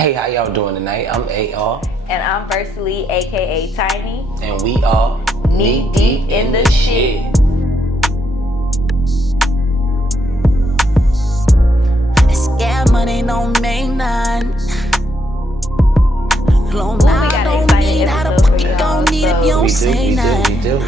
Hey, how y'all doing tonight? I'm AR. And I'm Versely, aka Tiny. And we are Knee deep in the shit. Scam money don't make none. Long We now got an don't exciting need how to episode for fuck it y'all, don't need if so- you don't We say nothing. do.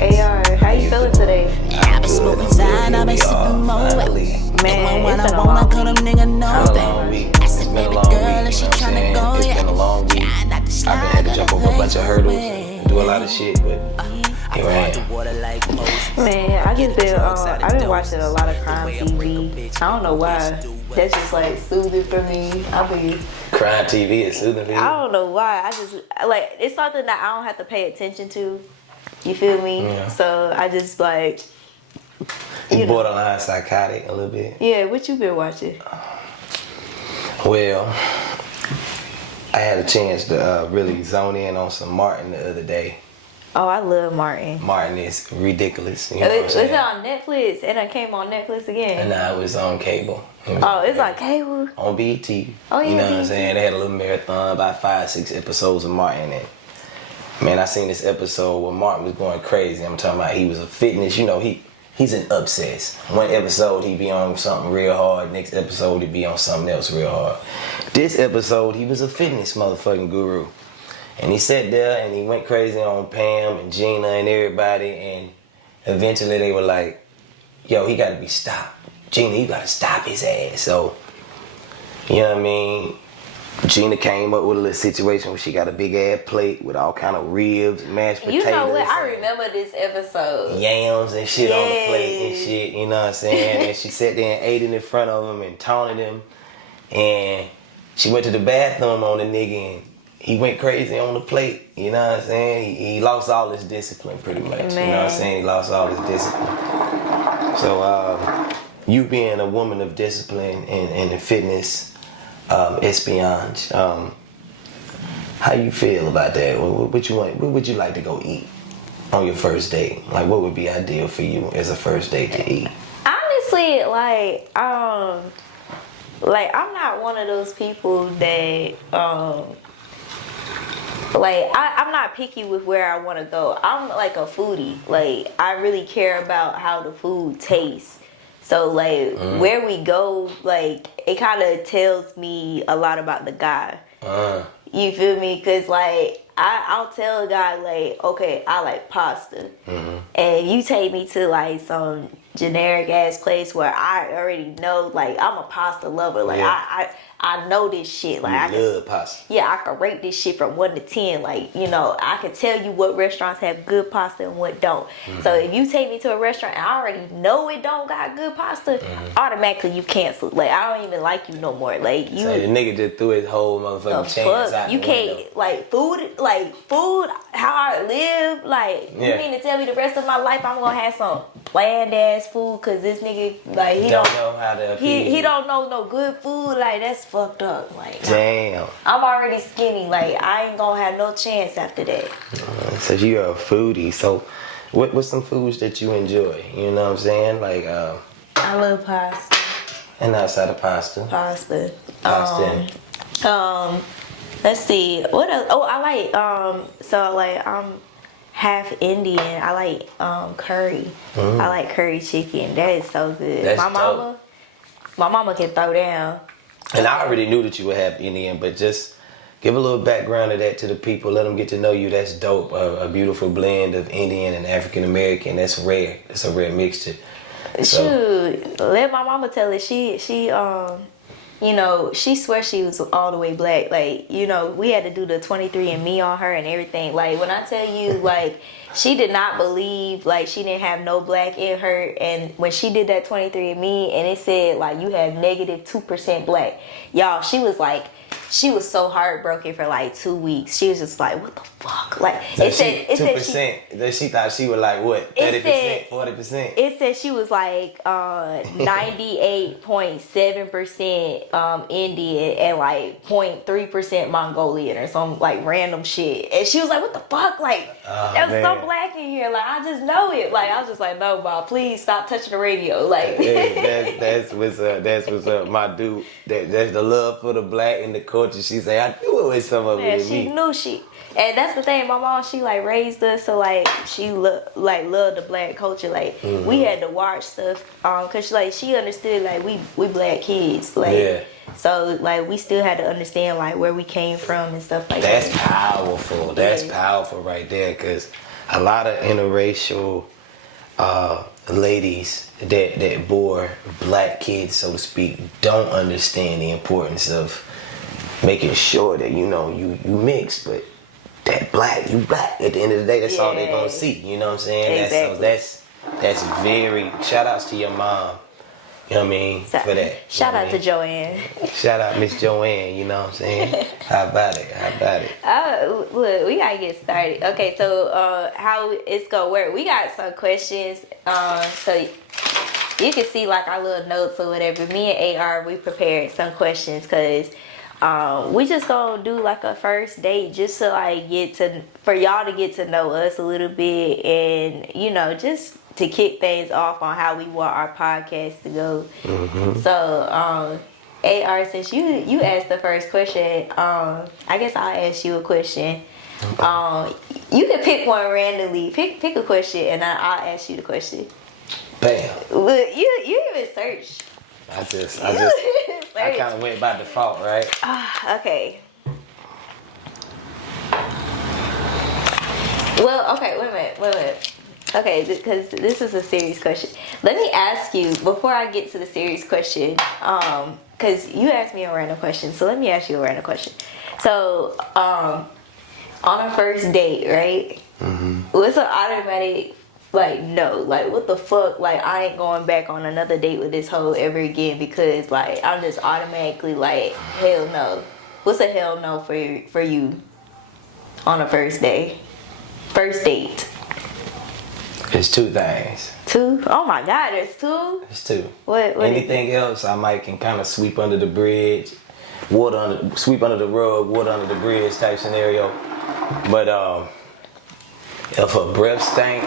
AR, how you feeling today? I've been smoking sign, I've been sipping more. Finally. Man, When it's I been a wanna long cut them week. nigga know It's been a that. long week. I It's said, been a baby long girl, week. if she You know what I'm tryna saying? go, It's yeah. been a long week. I've been I've had to jump over a bunch of hurdles and do a lot of shit, but here I am. Man, I just been, I've been watching a lot of crime TV. I don't know why. That's just like soothing for me. Crime TV is soothing for you? I don't know why. I just, like, it's something that I don't have to pay attention to. You feel me? Yeah. So I just like, You borderline psychotic a little bit. yeah, what you been watching? Well, I had a chance to really zone in on some Martin the other day. Oh, I love Martin. Martin is ridiculous. You know what I'm Is saying? it on Netflix? And it came on Netflix again. And now it was on cable. Oh, it's on cable. On BT. Oh, yeah, You know what I'm BET. saying? They had a little marathon, about 5-6 episodes of Martin. And man, I seen this episode where Martin was going crazy. I'm talking about he was a fitness, you know, he's an obsessed. One episode he be on something real hard, next episode he be on something else real hard. This episode he was a fitness motherfucking guru. And he sat there and he went crazy on Pam and Gina and everybody, and eventually they were like, yo, he gotta be stopped. Gina, you gotta stop his ass. So, you know what I mean? Gina came up with a little situation where she got a big ass plate with all kind of ribs, mashed potatoes. You know what? I and remember this episode. yams and shit on the plate and Yes. shit, you know what I'm saying? And she sat there and ate it in front of him and taunted him. And she went to the bathroom on the nigga and he went crazy on the plate, you know what I'm saying? He lost all his discipline pretty much, you know what I'm Man. saying? He lost all his discipline. So, you being a woman of discipline and fitness, espionage, how you feel about that? What you want? What would you like to go eat on your first date? Like, what would be ideal for you as a first date to eat? Honestly, like I'm not one of those people that I'm not picky with where I want to go. I'm like a foodie. Like I really care about how the food tastes. So like where we go, like it kind of tells me a lot about the guy. You feel me? Cause like I'll tell a guy like, okay, I like pasta, and you take me to like some generic ass place where I already know, like I'm a pasta lover. Like Yeah. I know this shit. Like I Love pasta. yeah, I can rate this shit from 1 to 10. Like, you know, I can tell you what restaurants have good pasta and what don't. So if you take me to a restaurant and I already know it don't got good pasta, automatically you cancel. Like, I don't even like you no more. Like, you So the nigga just threw his whole motherfucking the chance out fuck, you the can't window. like food, how I live. Like, Yeah. you mean to tell me the rest of my life I'm gonna have some bland ass food? Cause this nigga, like, he Don't don't know how to he appease. don't know no good food. Like, that's fucked up. Like, Damn. I'm already skinny. Like, I ain't gonna have no chance after that. So you're a foodie. So what's some foods that you enjoy? You know what I'm saying? Like, I love pasta. and outside of pasta. Pasta. Pasta. Let's see. What else? Oh, I like so like I'm half Indian. I like curry. I like curry chicken. That is so good. That's My mama can throw down. And I already knew that you would have Indian, but just give a little background of that to the people. Let them get to know you. That's dope. A beautiful blend of Indian and African American. That's rare. That's a rare mixture. So, Shoot, let my mama tell it. She you know, she swears she was all the way black. Like, you know, we had to do the 23andMe on her and everything. Like, when I tell you, like, she did not believe, like, she didn't have no black in her. And when she did that 23andMe and it said, like, you have negative 2% black. Y'all, she was like, she was so heartbroken for like 2 weeks. She was just like, what the fuck? Like, so it said 2%. She thought she was like what? 30%, 40%. It said she was like 98.7% Indian and like 0.3% Mongolian or some like random shit. And she was like, what the fuck? Like, there's some black in here. Like, I just know it. Like, I was just like, no, Bob, please stop touching the radio. Like, Hey, that's what's up. That's what's up, my dude. That's the love for the black and the culture. culture. She say, I knew it was some of Man, it in she me. knew she. And that's the thing. My mom, she like raised us, so like she loved the black culture. Like we had to watch stuff, cause she understood like we black kids. Like Yeah. so like we still had to understand like where we came from and stuff like That's that. powerful. That's Yeah. powerful right there, because a lot of interracial ladies that bore black kids, so to speak, don't understand the importance of making sure that you mix, but that black, you black. At the end of the day, that's all they're gonna see. You know what I'm saying? Exactly. That's very. Shout outs to your mom. You know what I mean? So, for that. Shout You know out what I to mean? Joanne. Shout out Miss Joanne. You know what I'm saying? How about it? Look, we gotta get started. Okay, so how it's gonna work? We got some questions. So you can see like our little notes or whatever. Me and AR, we prepared some questions because we just gonna do like a first date just to like for y'all to get to know us a little bit, and just to kick things off on how we want our podcast to go. So AR, since you asked the first question, I guess I'll ask you a question. You can pick one randomly. Pick a question, and I'll ask you the question. Bam. Look, you even searched. I just Search. kind of went by default, right? Okay. Well, okay, wait a minute. Okay, because this is a serious question. Let me ask you, before I get to the serious question, because you asked me a random question, so let me ask you a random question. So, on a first date, right? What's an automatic, like, no? Like, what the fuck? Like, I ain't going back on another date with this hoe ever again because, like, I'm just automatically like, hell no. What's a hell no for you on a first date? First date. It's two things. Two? Oh my God, there's two? It's two. What Anything else I might can kind of sweep under the bridge, sweep under the rug, water under the bridge type scenario. But if her breath stank,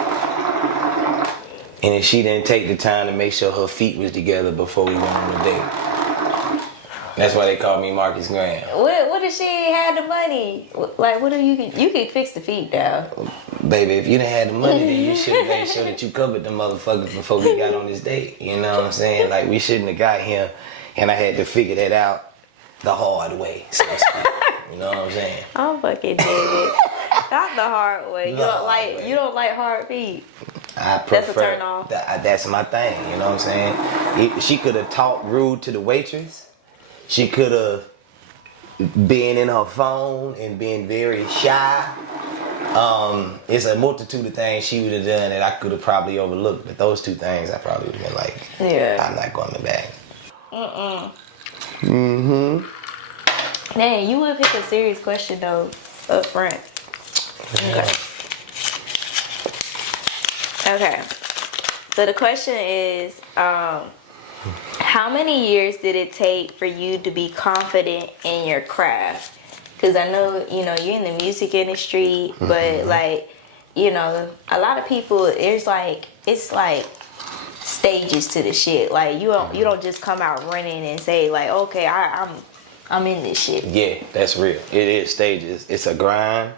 and if she didn't take the time to make sure her feet was together before we went on the date. That's why they call me Marcus Graham. What if she ain't had the money? Like, what if you can fix the feet down? Baby, if you done had the money, then you should have made sure that you covered the motherfuckers before we got on this date. You know what I'm saying? Like, we shouldn't have got here, and I had to figure that out the hard way, so to speak. You know what I'm saying? I'm fucking dead. Not the hard way. You don't like hard feet. I prefer. That's a turn off. That's my thing. You know what I'm saying? She could have talked rude to the waitress. She could have been in her phone and been very shy. It's a multitude of things she would have done that I could have probably overlooked. But those two things, I probably would have been like, Yeah. I'm not going back. Man, you would pick a serious question though up front. Okay. So the question is, how many years did it take for you to be confident in your craft? Because I know, you're in the music industry, but like, a lot of people, it's like stages to the shit. Like you don't just come out running and say like, okay, I'm in this shit. Yeah, that's real. It is stages. It's a grind.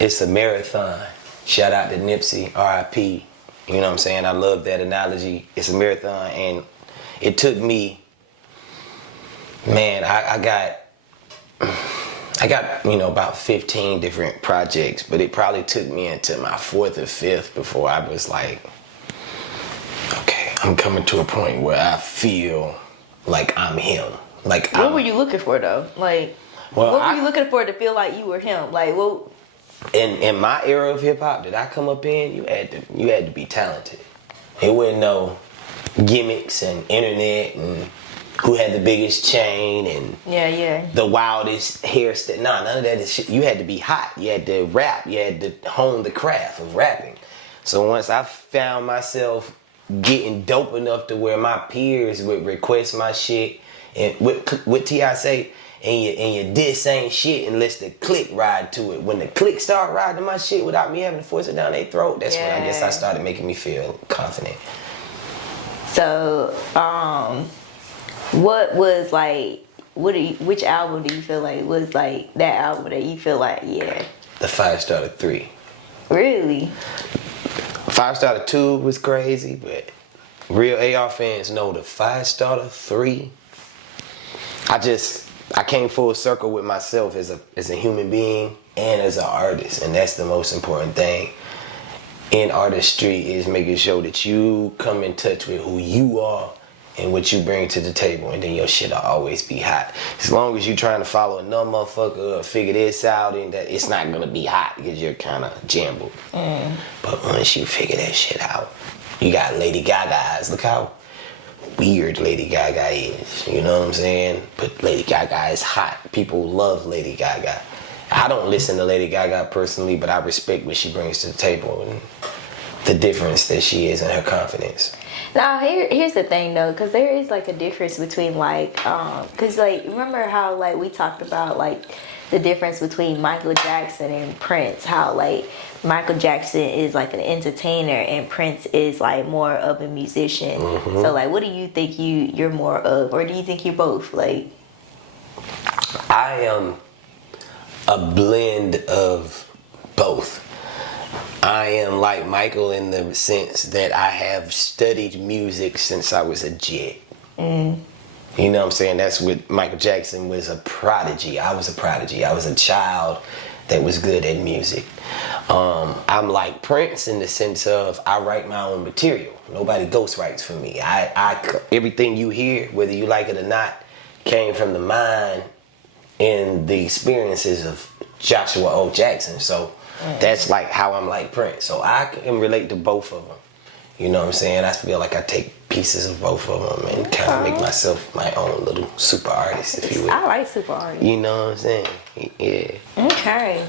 It's a marathon. Shout out to Nipsey, R.I.P. You know what I'm saying? I love that analogy. It's a marathon, and it took me, man, I got about 15 different projects, but it probably took me into my fourth or fifth before I was like, okay, I'm coming to a point where I feel like I'm him. Like, what were you looking for though? Like, what were you looking for to feel like you were him? Like, what? In my era of hip hop that I come up in, you had to be talented. It wasn't no gimmicks and internet and who had the biggest chain and the wildest hairstyle. Nah, none of that is shit. You had to be hot. You had to rap. You had to hone the craft of rapping. So once I found myself getting dope enough to where my peers would request my shit, and what T.I. say, and your diss ain't shit unless the click ride to it. When the click start riding my shit without me having to force it down their throat, that's when I guess I started making me feel confident. So, what was like which album do you feel like was like that album that you feel like, yeah? The 5 Starter 3. Really? 5 Starter 2 was crazy, but real AR fans know the 5 Starter 3. I came full circle with myself as a human being and as an artist, and that's the most important thing in artistry, is making sure that you come in touch with who you are and what you bring to the table, and then your shit'll always be hot. As long as you trying to follow another motherfucker or figure this out, and that it's not gonna be hot because you're kind of jumbled. But once you figure that shit out, you got Lady Gaga's. Look how weird Lady Gaga is. You know what I'm saying? But Lady Gaga is hot. People love Lady Gaga. I don't listen to Lady Gaga personally, but I respect what she brings to the table and the difference that she is in her confidence. Now here's the thing though, because there is like a difference between like, because like remember how like we talked about like the difference between Michael Jackson and Prince, how like Michael Jackson is like an entertainer and Prince is like more of a musician. So like, what do you think you're more of, or do you think you're both? Like, I am a blend of both. I am like Michael in the sense that I have studied music since I was a kid. You know what I'm saying? That's what Michael Jackson was, a prodigy. I was a prodigy. I was a child that was good at music. I'm like Prince in the sense of I write my own material. Nobody ghost writes for me. Everything you hear, whether you like it or not, came from the mind and the experiences of Joshua O. Jackson. So that's like how I'm like Prince. So I can relate to both of them. You know what I'm saying? I feel like I take pieces of both of them and kind of make myself my own little super artist, if you will. I like super artists. You know what I'm saying? Yeah. Okay.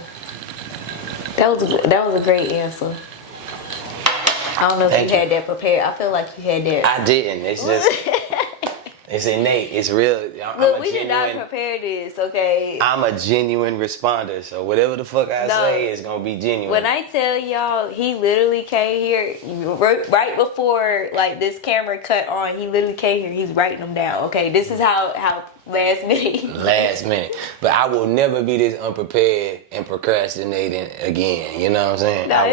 That was a great answer. I don't know if you had that prepared. I feel like you had that. I didn't. It's just, it's innate. It's real. Look, we did not prepare this, okay? I'm a genuine responder, so whatever the fuck I say is gonna be genuine. When I tell y'all, he literally came here right before like this camera cut on. He literally came here. He's writing them down. Okay, this is how last minute. But I will never be this unprepared and procrastinating again. You know what I'm saying? No,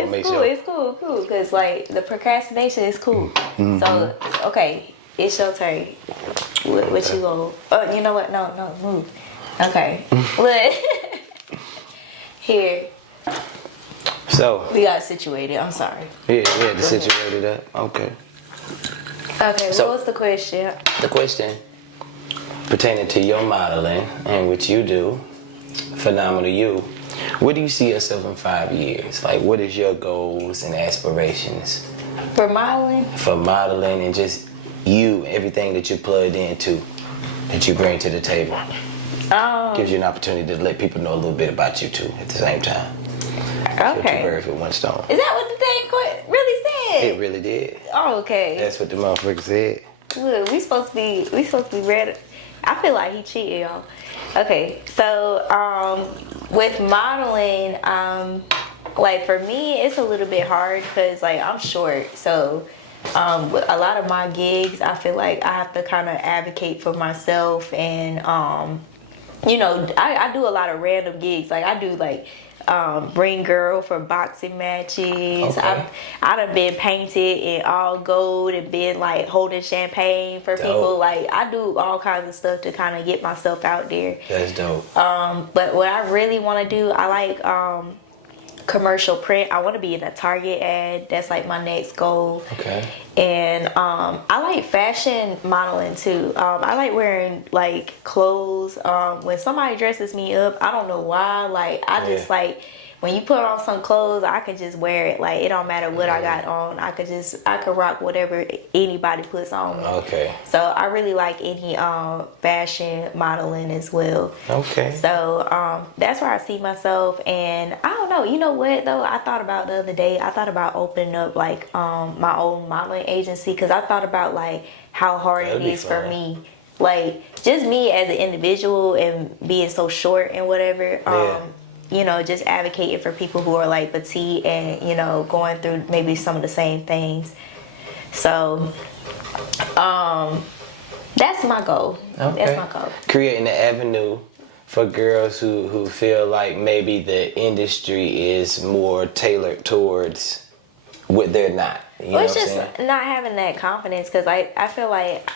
it's cool. Because like the procrastination is cool. So okay, it's your turn. What you go? Oh, you know what? No, move. Okay. Look. Here. So we got situated. I'm sorry. Yeah, we had to situate it up. Okay. Okay, So, what was the question? The question pertaining to your modeling and what you do, phenomenal you, where do you see yourself in 5 years? Like, what is your goals and aspirations? For modeling? For modeling and just you, everything that you're plugged into, that you bring to the table. Gives you an opportunity to let people know a little bit about you too at the same time. Okay. Two birds with one stone. Is that what the thing really said? It really did. Oh, okay. That's what the motherfucker said. Look, we supposed to be ready. I feel like he cheated, y'all. Okay, so with modeling, like for me, it's a little bit hard because like I'm short, so with a lot of my gigs, I feel like I have to kind of advocate for myself, and you know, I do a lot of random gigs. Like I do like bring girl for boxing matches. Okay. I done been painted in all gold and been like holding champagne for people. Like I do all kinds of stuff to kind of get myself out there. That's dope. But what I really want to do, I like commercial print. I want to be in a Target ad. That's like my next goal. Okay. And I like fashion modeling too. I like wearing like clothes. When somebody dresses me up, I don't know why. Like I just like when you put on some clothes, I can just wear it. Like it don't matter what I got on. I could rock whatever anybody puts on me. Okay. So I really like any fashion modeling as well. Okay. So that's where I see myself. And I don't know. You know what though? I thought about the other day. I thought about opening up like my own modeling agency, because I thought about like how hard it is for me. Like just me as an individual and being so short and whatever. You know, just advocating for people who are like petite and, you know, going through maybe some of the same things. So, That's my goal. Okay. That's my goal. Creating an avenue for girls who feel like maybe the industry is more tailored towards what they're not. You know Well, it's what I'm just saying? not having that confidence, because I feel like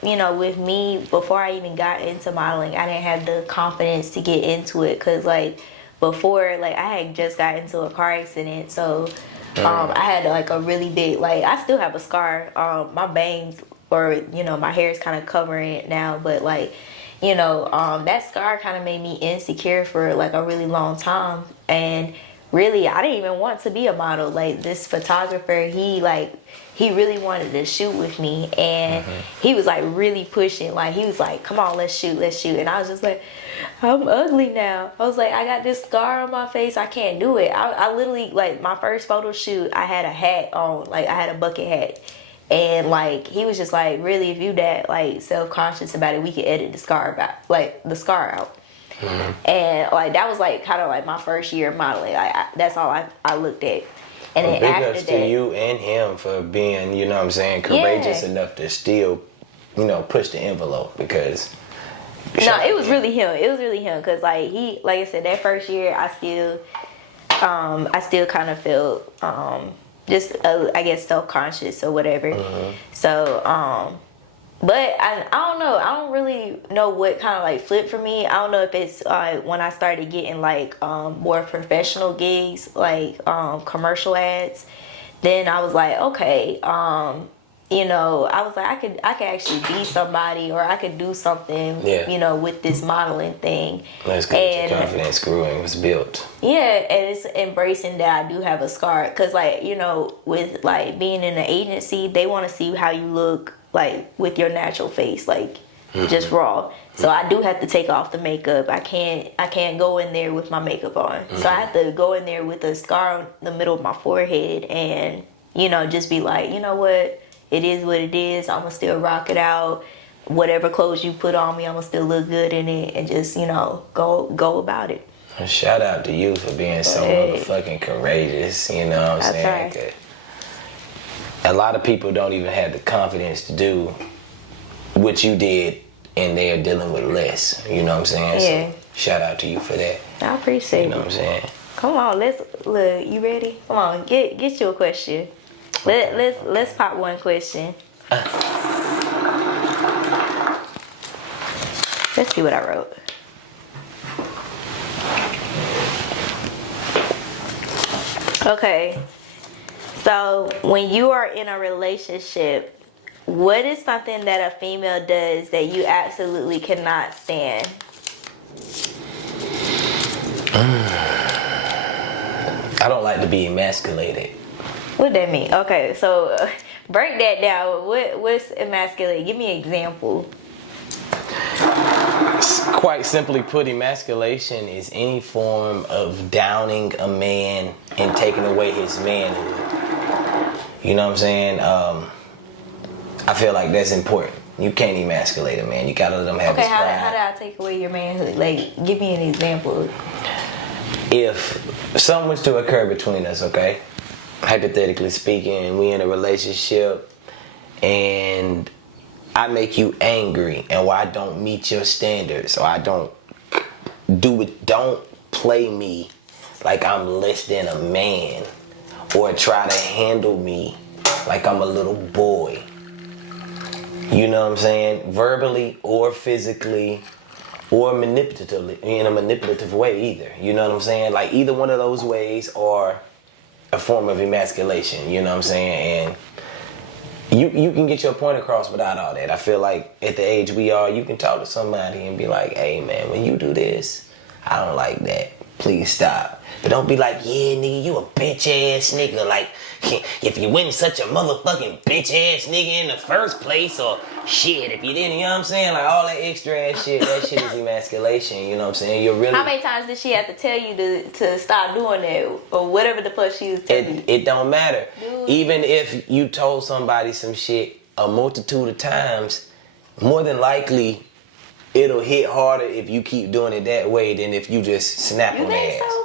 you know, with me, before I even got into modeling, I didn't have the confidence to get into it, because like before, like I had just got into a car accident, so I had like a really big, like I still have a scar. My bangs, or you know, my hair is kind of covering it now, but like, you know, that scar kind of made me insecure for like a really long time. And really, I didn't even want to be a model. Like this photographer, he really wanted to shoot with me, and he was like really pushing. Like he was like, come on, let's shoot. And I was just like, I'm ugly now. I was like, I got this scar on my face, I can't do it. I literally, like my first photo shoot, I had a hat on, like I had a bucket hat. And like he was just like, really, if you that like self-conscious about it, we could edit the scar out. And like that was like kind of like my first year of modeling. That's all I looked at. And then Big after ups that, to you and him for being, you know what I'm saying, courageous enough to still, you know, push the envelope, because no, it was really him. It was really him, because like he, like I said, that first year I still kind of felt just I guess self-conscious or whatever. So but I don't know. I don't really know what kind of like flipped for me. I don't know if it's when I started getting like more professional gigs, like commercial ads. Then I was like, okay, you know, I was like, I could actually be somebody, or I could do something, you know, with this modeling thing. That's good. Your confidence grew and was built. Yeah, and it's embracing that I do have a scar, because like, you know, with like being in an agency, they want to see how you look like with your natural face, like just raw. So I do have to take off the makeup. I can't go in there with my makeup on. So I have to go in there with a scar on the middle of my forehead, and you know, just be like, you know what, it is what it is. I'm gonna still rock it out. Whatever clothes you put on me, I'm gonna still look good in it, and just, you know, go about it. Shout out to you for being so motherfucking courageous, you know what I'm saying? Right. A lot of people don't even have the confidence to do what you did, and they're dealing with less, you know what I'm saying? Yeah. So shout out to you for that. I appreciate it. You know what I'm saying? Come on, let's look. You ready? Come on, get you a question. Let's pop one question. Let's see what I wrote. Okay. So when you are in a relationship, what is something that a female does that you absolutely cannot stand? I don't like to be emasculated. What that mean? Okay, so break that down. What's emasculate? Give me an example. Quite simply put, emasculation is any form of downing a man and taking away his manhood. You know what I'm saying? I feel like that's important. You can't emasculate a man. You gotta let him have his pride. How do I take away your manhood? Like, give me an example. If something was to occur between us, okay, hypothetically speaking, we in a relationship and I make you angry, and I don't meet your standards, or I don't play me like I'm less than a man, or try to handle me like I'm a little boy. You know what I'm saying? Verbally or physically or manipulatively, in a manipulative way either. You know what I'm saying? Like either one of those ways are a form of emasculation, you know what I'm saying? And you can get your point across without all that. I feel like at the age we are, you can talk to somebody and be like, hey man, when you do this, I don't like that. Please stop. But don't be like, yeah nigga, you a bitch ass nigga. Like, if you wasn't such a motherfucking bitch ass nigga in the first place, or shit, if you didn't, you know what I'm saying? Like all that extra ass shit, that shit is emasculation, you know what I'm saying? You're really... How many times did she have to tell you to stop doing that, or whatever the fuck she was telling you? It don't matter. Dude. Even if you told somebody some shit a multitude of times, more than likely it'll hit harder if you keep doing it that way than if you just snap on their ass. So?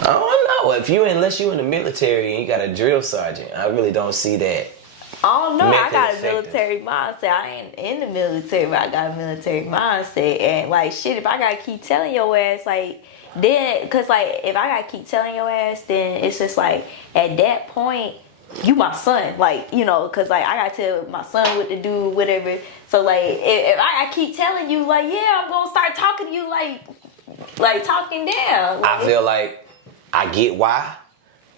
I don't know. Unless you in the military and you got a drill sergeant, I really don't see that. I don't know. I Method got a effective. military mindset. I ain't in the military, but I got a military mindset. And like shit, if I gotta keep telling your ass, like then, cause like if I gotta keep telling your ass, then it's just like at that point, you my son, like you know, cause like I gotta tell my son what to do, whatever. So like if I keep telling you, like yeah, I'm gonna start talking to you like talking down. Like, I feel like I get why,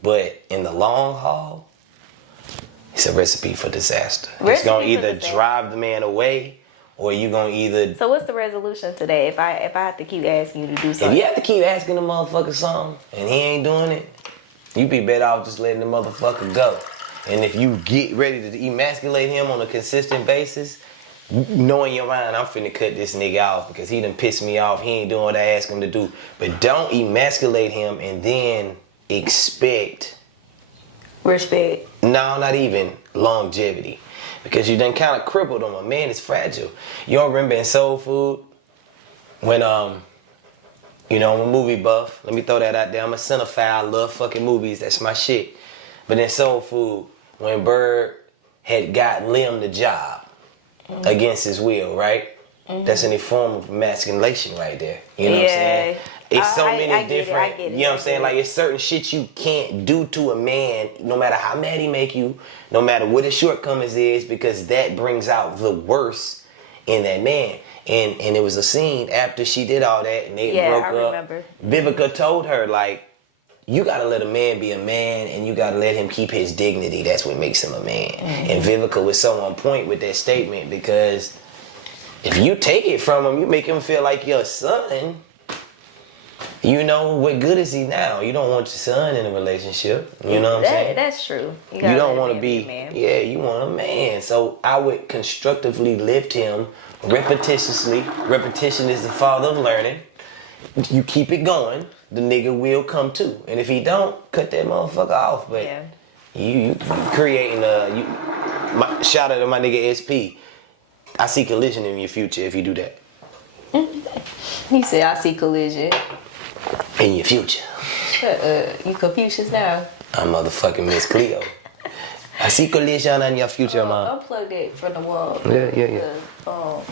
but in the long haul, it's a recipe for disaster. It's Recipe gonna for either disaster. drive the man away, or you gonna either. So what's the resolution today? If I have to keep asking you to do If something, you have to keep asking the motherfucker something and he ain't doing it, you be better off just letting the motherfucker go. And if you get ready to emasculate him on a consistent basis, knowing your mind, I'm finna cut this nigga off because he done pissed me off. He ain't doing what I asked him to do. But don't emasculate him and then expect, respect. no, not even longevity. Because you done kind of crippled him. A man is fragile. You don't remember in Soul Food when, you know, I'm a movie buff. Let me throw that out there. I'm a cinephile. I love fucking movies. That's my shit. But in Soul Food, when Bird had got Lim the job against his will, right? That's any form of emasculation right there. You know what I'm saying? It's so many I get different, it, you know what I'm saying? Like, it's certain shit you can't do to a man, no matter how mad he make you, no matter what his shortcomings is, because that brings out the worst in that man. And it was a scene after she did all that and they broke I up. remember. Vivica told her, like, you gotta let a man be a man and you gotta let him keep his dignity. That's what makes him a man. And Vivica was so on point with that statement because if you take it from him, you make him feel like your son. You know, what good is he now? You don't want your son in a relationship. You know what I'm saying? That's true. You don't want to to be, a man. yeah, you want a man. So I would constructively lift him repetitiously. Repetition is the father of learning. You keep it going, the nigga will come too. And if he don't, cut that motherfucker off. But Yeah. you creating shout out to my nigga SP. I see collision in your future if you do that. He said, I see collision. In your future. You Confucius now. I'm motherfucking Miss Cleo. I see collision in your future, man. Unplugged it from the wall. Yeah.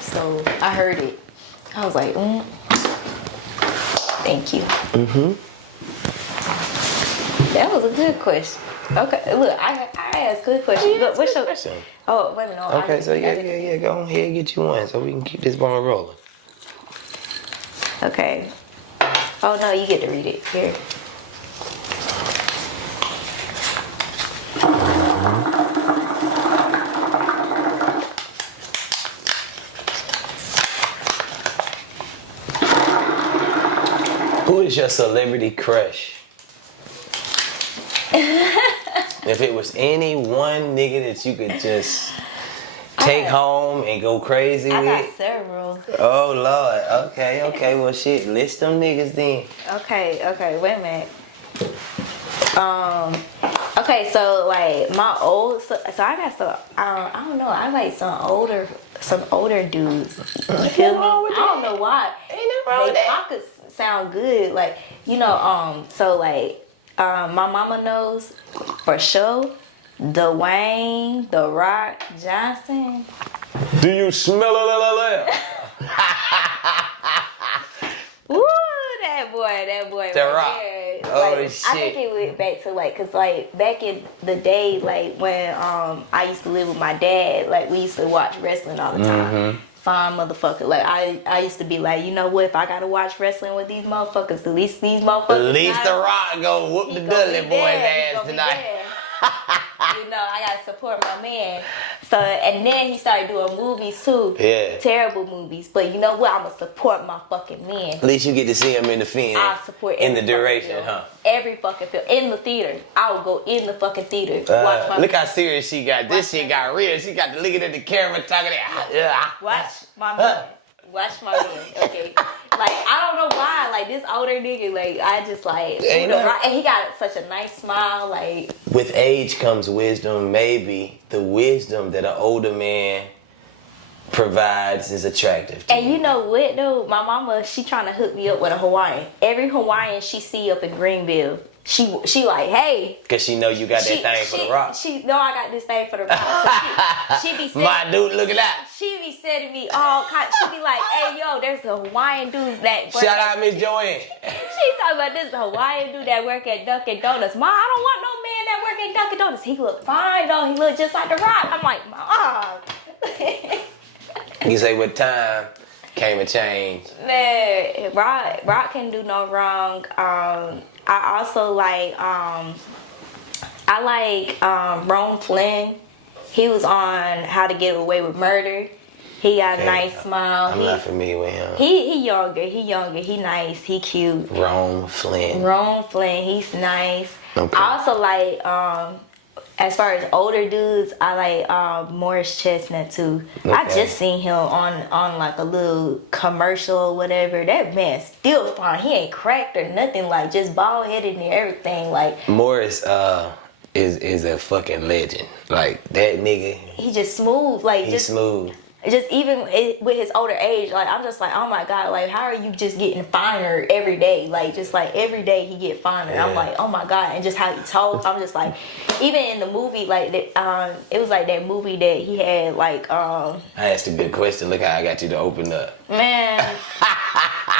So I heard it. I was like, Thank you. That was a good question. Okay, look, I asked good questions. Look, what's your question? Oh, wait a minute. No, Okay, so yeah. Go on ahead and get you one so we can keep this ball rolling. Okay. Oh no, you get to read it. Here. Who is your celebrity crush? If it was any one nigga that you could just take home and go crazy I got with. several. Oh Lord. Okay. Well shit. List them niggas then. Okay, wait a minute. Okay, so like my old, so I got some. I don't know. I like some older dudes. You feel me? I don't know why. Ain't nothing wrong with They that. pockets sound good. Like you know. So like, my mama knows for sure. Dwayne The Rock Johnson. Do you smell it? Woo, that boy. The right Rock. there. Oh, Like, shit. I think it went back to like, cause like back in the day, like when I used to live with my dad, like we used to watch wrestling all the time. Fine motherfucker. Like I used to be like, you know what? If I gotta watch wrestling with these motherfuckers, at least these motherfuckers. At least not- The Rock go whoop he the gonna Dudley be boy's there. He ass gonna be tonight. there. You know, I gotta support my man. So, and then he started doing movies too. Yeah. Terrible movies. But you know what? I'ma support my fucking man. At least you get to see him in the film. I support in the every fucking duration, film. huh? Every fucking film. In the theater. I would go in the fucking theater. Watch my Look how serious she got. This Watch shit my- got real. She got to looking at the camera talking that. Watch my man. Watch my man. Okay. Like, I don't know why. Like, this older nigga, like, I just like. Ain't nothing- And he got such a nice smile. Like, With age comes wisdom. Maybe the wisdom that an older man provides is attractive to and you know what though? My mama, she trying to hook me up with a Hawaiian. Every Hawaiian she see up in Greenville, she like, hey. Cause she know you got that thing for the rock. She know I got this thing for the rock. So she be saying, my dude, look at that. She be sending me all kinds. She be like, hey, yo, there's a Hawaiian dude that work Shout out Miss Joanne. She talking about this Hawaiian dude that work at Dunkin' Donuts. Ma, I don't want no man that work at Dunkin' Donuts. He look fine though. He look just like the Rock. I'm like, Ma. You say with time came a change. Man, Rock can do no wrong. I also like Ron Flynn. He was on How to Get Away with Murder. He got a nice smile. I'm not familiar with him. He younger. He nice. He cute. Ron Flynn. He's nice. Okay. I also like as far as older dudes, I like Morris Chestnut too. Okay. I just seen him on like a little commercial or whatever. That man still fine. He ain't cracked or nothing. Like just bald headed and everything. Like Morris is a fucking legend. Like that nigga. he just smooth. Like He's smooth. Just even with his older age, like I'm just like, oh my god, like how are you just getting finer every day? Like just like every day he get finer. Yeah. I'm like, oh my god, and just how he talks, I'm just like, even in the movie, like that, it was like that movie that he had, like I asked a good question. Look how I got you to open up. man,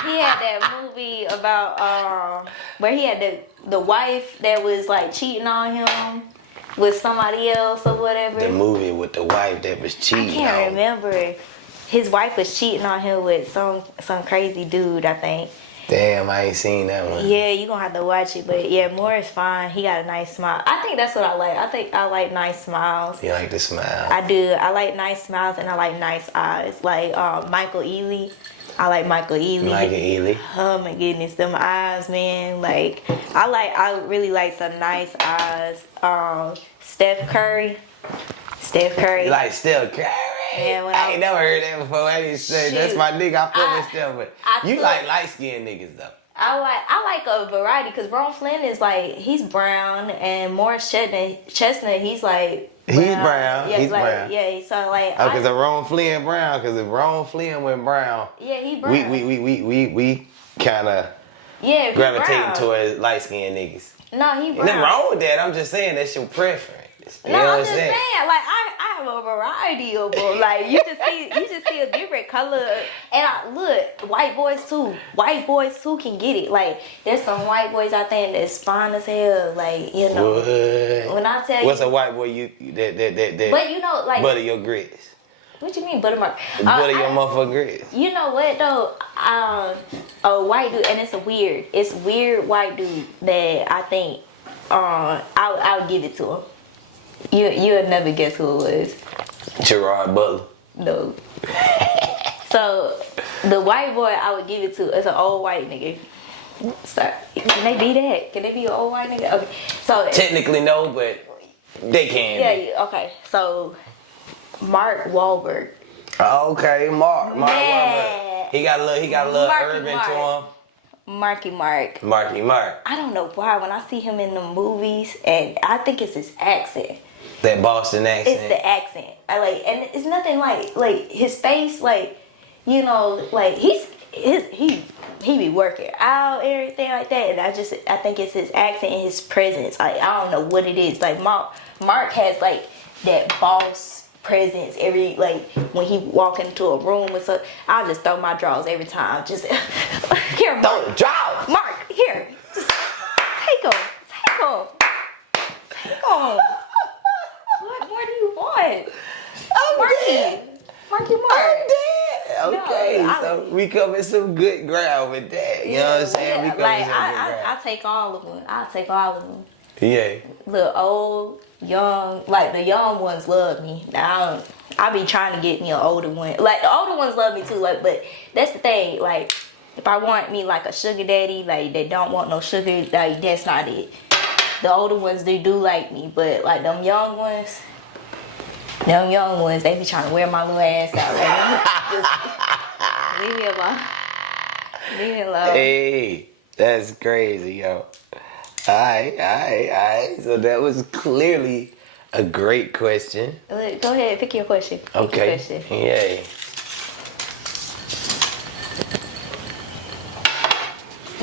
he had that movie about where he had the wife that was like cheating on him with somebody else or whatever. The movie with the wife that was cheating. I can't remember. His wife was cheating on him with some crazy dude, I think. Damn, I ain't seen that one. Yeah, you gonna have to watch it. But yeah, Morris fine. He got a nice smile. I think that's what I like. I think I like nice smiles. You like to smile. I do. I like nice smiles and I like nice eyes. Like Michael Ealy. I like Michael Ealy. Michael Ealy. Oh my goodness, them eyes, man. Like I really like some nice eyes. Steph Curry. You like Steph Curry? Yeah, when I ain't never heard that before. I didn't say Shoot. that's my nigga. I fuck with Steph, but you feel- like light skinned niggas though. I like a variety because Ron Flynn is like he's brown and Morris Chestnut he's like He's brown. Yeah, He's like, brown. Yeah, so like Oh, because Ron Flynn brown. Because if Ron Flynn went brown, yeah, he brown. we kind of yeah, he gravitate brown. towards light skinned niggas. No, he brown. Nothing wrong with that. I'm just saying that's your preference. You No, know what I'm I'm just saying? saying, like I have a variety of them. Like you just see a different color. And look, white boys too can get it. Like there's some white boys out there that's fine as hell. Like you know, What? when I tell you, What's a white boy that but you know, like butter your grits? what you mean buttermark? Butter your motherfucking grits. You know what though? A white dude, and it's weird white dude that I think I'll give it to him. You'll never guess who it was. Gerard Butler. No. So the white boy I would give it to is an old white nigga. Sorry. Can they be that? Can they be an old white nigga? Okay. So Technically no, but they can. be. yeah, okay. So Mark Wahlberg. Okay, Mark Yeah. Wahlberg. He got a little Marky urban Mark. to him. Marky Mark. Marky Mark. I don't know why when I see him in the movies, and I think it's his accent. That Boston accent. It's the accent. I like, and it's nothing like his face, like you know, like he be working out and everything like that. And I think it's his accent and his presence. Like I don't know what it is. Like Mark has like that boss presence every like when he walk into a room or something. I'll just throw my drawers every time. Just here, Mark. Throw the drawers. Mark, here. Just take them. Take them. What more do you want? Marky Mark. I'm dead. Okay, No, so we covered some good ground with that. You know what I'm saying? We covered like some good ground. I take all of them. I take all of them. Yeah. Little old, young, like the young ones love me. Now I be trying to get me an older one. Like the older ones love me too. Like, but that's the thing. Like, if I want me like a sugar daddy, like they don't want no sugar, like that's not it. The older ones they do like me, but like them young ones, they be trying to wear my little ass out. Like, just leave me alone. Leave me alone. Hey, that's crazy, yo. Alright. So that was clearly a great question. Go ahead, pick your question. Pick Okay. Your question. Yay.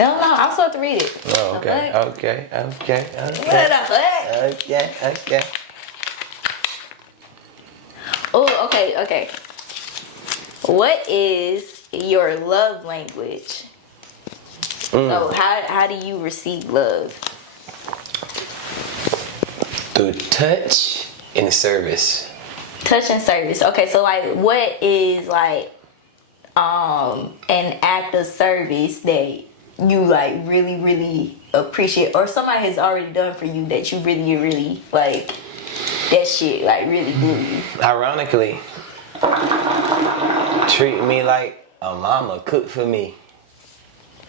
No, I'm supposed to read it. Oh, okay. What? Okay. What the fuck? Okay. Oh, okay. What is your love language? So how do you receive love? Through touch and service. Touch and service. Okay, so like what is like an act of service that you like really appreciate, or somebody has already done for you that you really like, that shit like really blew you? Ironically, treat me like a mama, cook for me.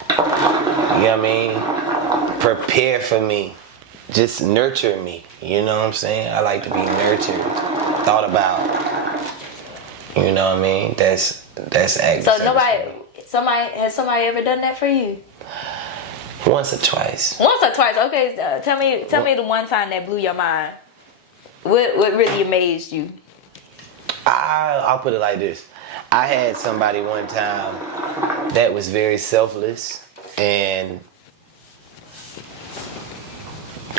You know what I mean? Prepare for me. Just nurture me. You know what I'm saying? I like to be nurtured, thought about. You know what I mean? That's act. So has somebody ever done that for you? Once or twice. Once or twice. Okay, tell me the one time that blew your mind. What really amazed you? I'll put it like this. I had somebody one time that was very selfless and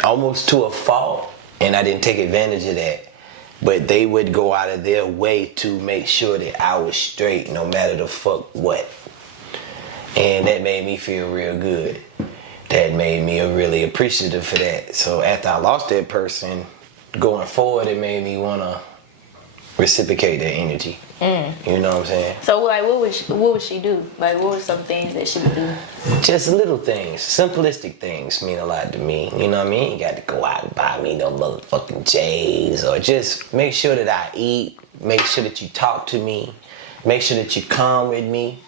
almost to a fault, and I didn't take advantage of that. But they would go out of their way to make sure that I was straight no matter the fuck what. And that made me feel real good. That made me really appreciative for that. So after I lost that person, going forward, it made me want to reciprocate that energy. You know what I'm saying? So like, what would she do? Like, what were some things that she would do? Just little things, simplistic things mean a lot to me. You know what I mean? You got to go out and buy me no motherfucking J's, or just make sure that I eat, make sure that you talk to me, make sure that you come with me,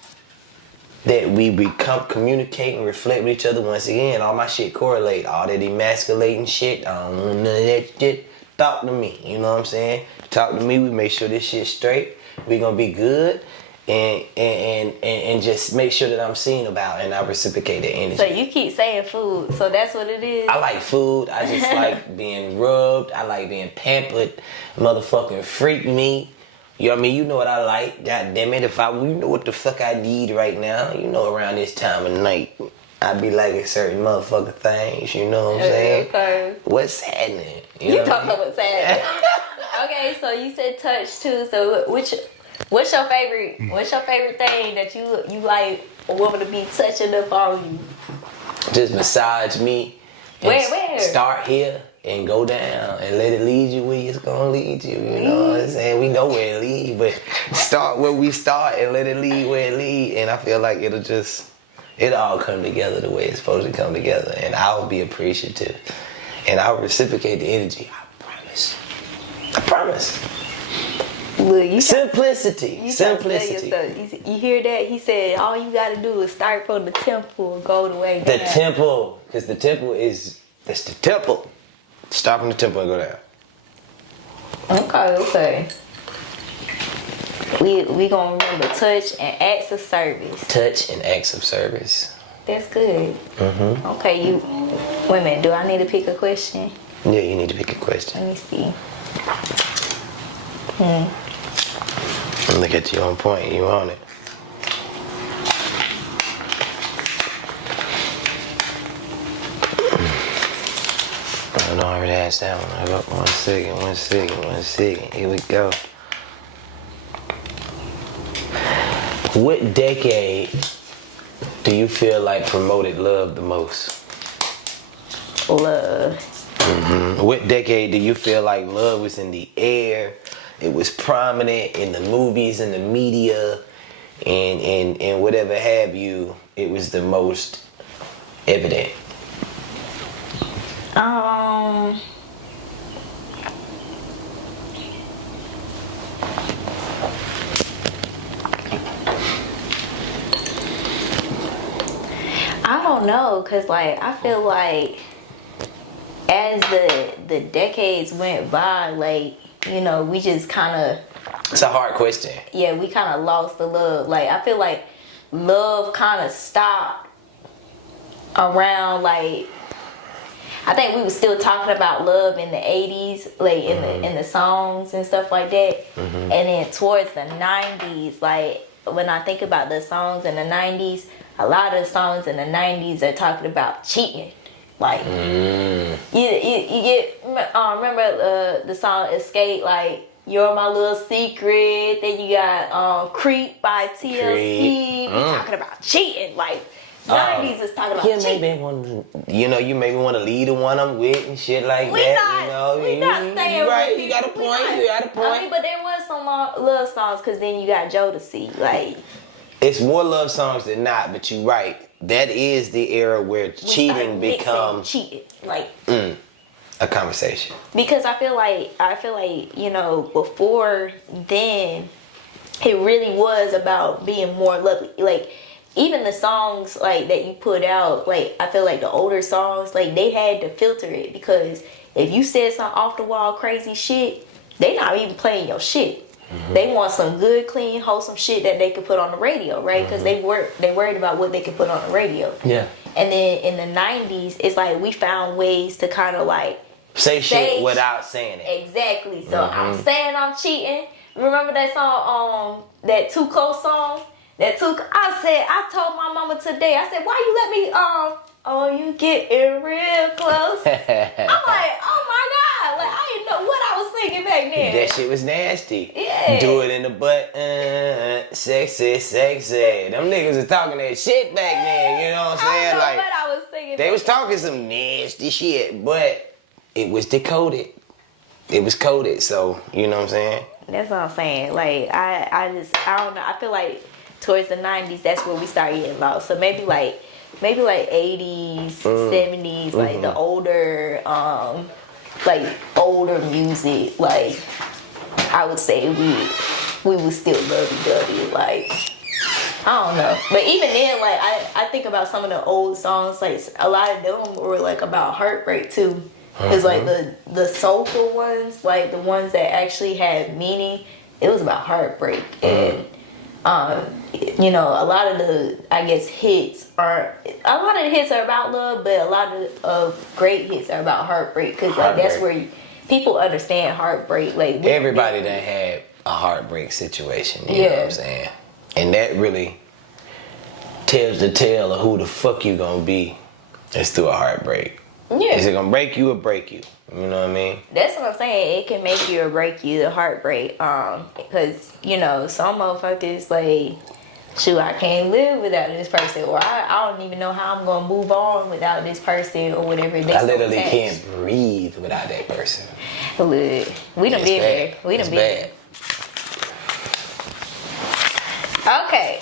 that we become communicate and reflect with each other. Once again, all my shit correlate, all that emasculating shit, I don't want none of that shit. Talk to me, you know what I'm saying? Talk to me, we make sure this shit's straight. We gonna be good, and just make sure that I'm seen about, and I reciprocate that energy. So you keep saying food, so that's what it is? I like food. I just like being rubbed. I like being pampered. Motherfucking freak me. You know what I mean? You know what I like. God damn it. You know what the fuck I need right now. You know, around this time of night, I be liking certain motherfucking things. You know what I'm saying? Okay. What's happening? You talking about what's happening? Okay, so you said touch too. So what's your favorite thing that you like a woman to be touching up on you? Just massage me. Where? Start here and go down and let it lead you where it's gonna lead you. You know what I'm saying? We know where it lead, but start where we start and let it lead where it lead. And I feel like it'll all come together the way it's supposed to come together. And I'll be appreciative. And I'll reciprocate the energy. I promise. Look, Simplicity. You hear that? He said all you gotta do is start from the temple and go the way down. The temple. Because the temple that's the temple. Start from the temple and go down. Okay. We gonna remember touch and acts of service. Touch and acts of service. That's good. Mm-hmm. Okay, wait a minute, do I need to pick a question? Yeah, you need to pick a question. Let me see. Look at you on point. You on it. I know I already asked that one. I got one second. Here we go. What decade do you feel like promoted love the most? Love. What decade do you feel like love was in the air? It was prominent in the movies and the media and whatever have you. It was the most evident. I don't know, cause like I feel like as the decades went by, like, you know, we just kind of. It's a hard question. Yeah, we kind of lost the love. Like I feel like love kind of stopped around like. I think we were still talking about love in the 80s, like in the songs and stuff like that. And then towards the 90s, like when I think about the songs in the 90s, a lot of songs in the 90s are talking about cheating. Like, you get, remember the song Escape, like, You're My Little Secret. Then you got Creep by TLC. They talking about cheating. Like, 90s is talking about cheating. You may want to lead the one I'm with and shit like that. We not staying right. You got a point. I mean, but there was some love songs, because then you got Jodeci. Like, it's more love songs than not, but you're right. That is the era where cheating becomes cheating, like a conversation. Because I feel like before then, it really was about being more lovely. Like, even the songs like that you put out, like I feel like the older songs, like they had to filter it, because if you said some off the wall crazy shit, they not even playing your shit. They want some good, clean, wholesome shit that they could put on the radio, right? Because they worried about what they could put on the radio. Yeah. And then in the 90s, it's like we found ways to kind of like say shit without saying it. Exactly. So I'm saying I'm cheating. Remember that song, that Too Close song? I told my mama today, I said, why you let me, you getting real close. I'm like, oh my God. Like, I didn't know what I was singing back then. That shit was nasty. Yeah. Do it in the butt, sexy, sexy. Them niggas was talking that shit back then, you know what I'm saying? I don't know like, what I was singing. They was talking some nasty shit, but it was decoded. It was coded, so, you know what I'm saying? That's what I'm saying. Like, I don't know. I feel like towards the 90s, that's where we started getting lost. So maybe like 80s, 70s, like the older, older music, like I would say we was still lovey-dovey, like I don't know. But even then, like I think about some of the old songs, like a lot of them were like about heartbreak too. It's like the soulful ones, like the ones that actually had meaning, it was about heartbreak. And a lot of the, I guess, hits are about love, but a lot of great hits are about heartbreak, because like that's where people understand heartbreak. Like everybody that had a heartbreak situation, you know what I'm saying? And that really tells the tale of who the fuck you gonna be. It's through a heartbreak. Yeah. Is it gonna break you or break you? You know what I mean? That's what I'm saying. It can make you or break you, the heartbreak. Because, some motherfuckers, like, shoot, I can't live without this person. Or I don't even know how I'm going to move on without this person or whatever. I literally can't breathe without that person. Look, we done been there. We done been there. Okay.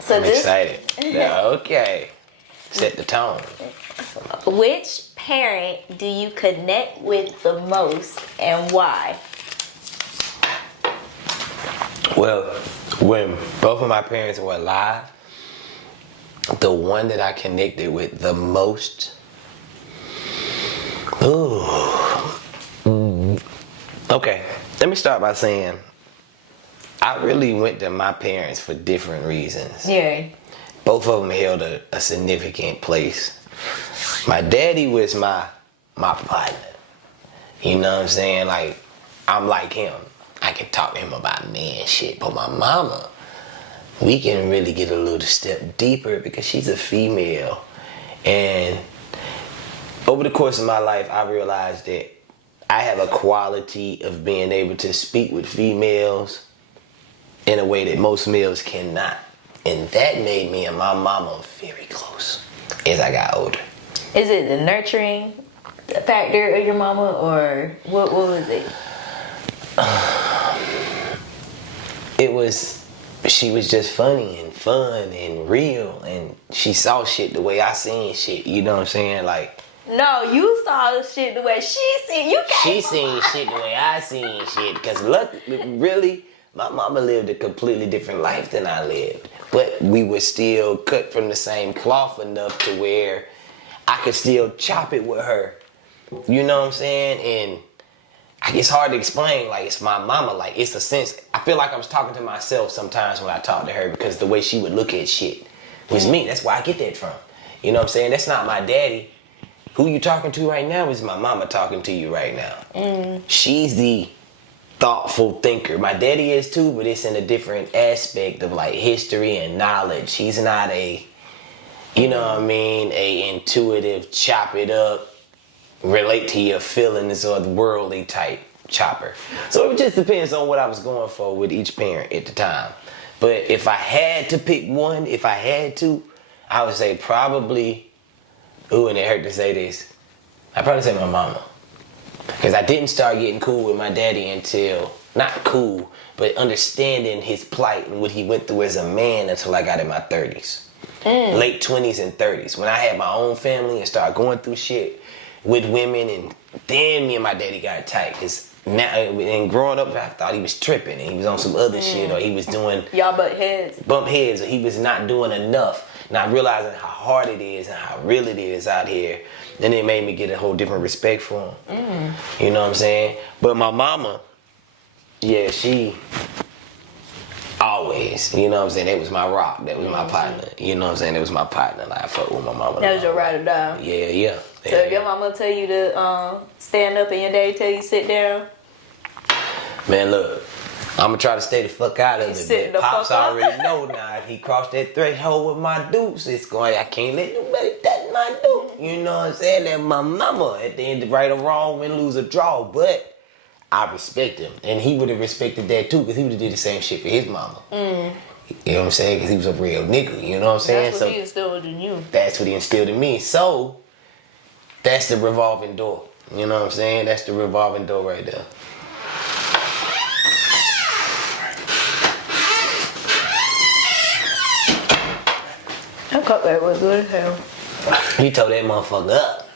So I'm excited. Yeah, okay. Set the tone. Which parent do you connect with the most, and why? Well, when both of my parents were alive, the one that I connected with the most, okay, let me start by saying I really went to my parents for different reasons. Yeah. Both of them held a significant place. My daddy was my partner. You know what I'm saying? Like, I'm like him. I can talk to him about man shit. But my mama, we can really get a little step deeper because she's a female. And over the course of my life, I realized that I have a quality of being able to speak with females in a way that most males cannot. And that made me and my mama very close as I got older. Is it the nurturing factor of your mama, or what was it? She was just funny and fun and real, and she saw shit the way I seen shit, you know what I'm saying? Like, no, you saw shit the way she seen. She seen shit the way I seen shit, because really, my mama lived a completely different life than I lived. But we were still cut from the same cloth enough to where I could still chop it with her. You know what I'm saying? And it's hard to explain, like, it's my mama. Like, it's a sense, I feel like I was talking to myself sometimes when I talked to her, because the way she would look at shit was me. That's where I get that from. You know what I'm saying? That's not my daddy. Who you talking to right now is my mama talking to you right now. She's the thoughtful thinker. My daddy is too, but it's in a different aspect of like history and knowledge. He's not a, you know what I mean, a intuitive, chop it up, relate to your feelings or the worldly type chopper. So it just depends on what I was going for with each parent at the time. But if I had to pick one, I would say probably, ooh, and it hurt to say this, I'd probably say my mama. Because I didn't start getting cool with my daddy until, not cool, but understanding his plight and what he went through as a man until I got in my 30s. Late 20s and 30s. When I had my own family and started going through shit with women, and then me and my daddy got tight. Cause now, and growing up, I thought he was tripping and he was on some other shit, or he was doing... Y'all bump heads, or he was not doing enough. Not realizing how hard it is and how real it is out here. Then it made me get a whole different respect for him. You know what I'm saying? But my mama, yeah, she always, you know what I'm saying? That was my rock. That was my partner. You know what I'm saying? That was my partner. Like, I fuck with my mama. That was your ride or die. Yeah. So if your mama tell you to stand up and your daddy tell you sit down? Man, look. I'm gonna try to stay the fuck out of it. But Pops already know now. If he crossed that threshold with my dukes, it's going. I can't let nobody touch my duke. You know what I'm saying? That's my mama. At the end, right or wrong, win, lose, or draw. But I respect him, and he would have respected that too, because he would have did the same shit for his mama. You know what I'm saying? Because he was a real nigga. You know what I'm saying? That's what he instilled in you. That's what he instilled in me. So that's the revolving door. You know what I'm saying? That's the revolving door right there. That cutlery was good as hell. He told that motherfucker up.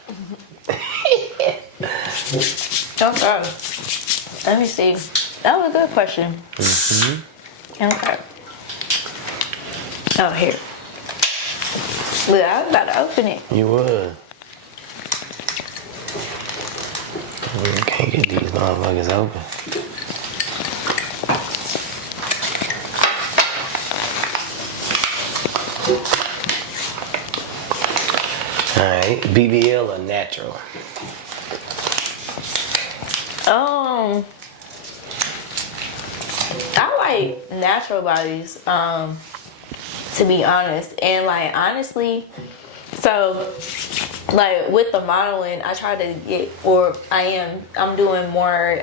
Okay. Let me see. That was a good question. Okay. Oh, here. Look, I was about to open it. You would. You can't get these motherfuckers open. Alright, BBL or natural? I like natural bodies, to be honest. And like honestly, so like with the modeling, I try to get, or I'm doing more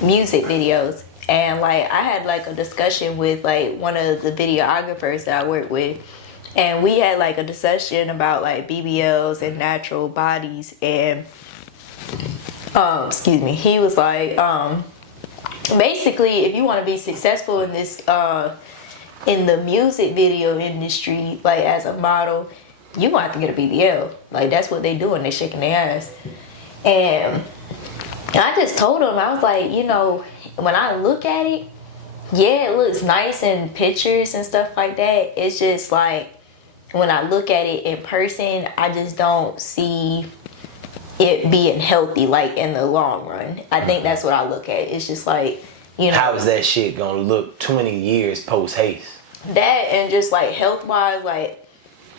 music videos. And like I had like a discussion with like one of the videographers that I work with. And we had like a discussion about like BBLs and natural bodies, and he was like, basically if you want to be successful in this in the music video industry, like as a model, you gonna have to get a BBL. Like that's what they doing, they shaking their ass. And I just told him, I was like, you know, when I look at it, yeah, it looks nice in pictures and stuff like that. It's just like, when I look at it in person, I just don't see it being healthy, like in the long run. I think that's what I look at. It's just like, you know. How is that shit gonna look 20 years post-haste? That, and just like health-wise, like,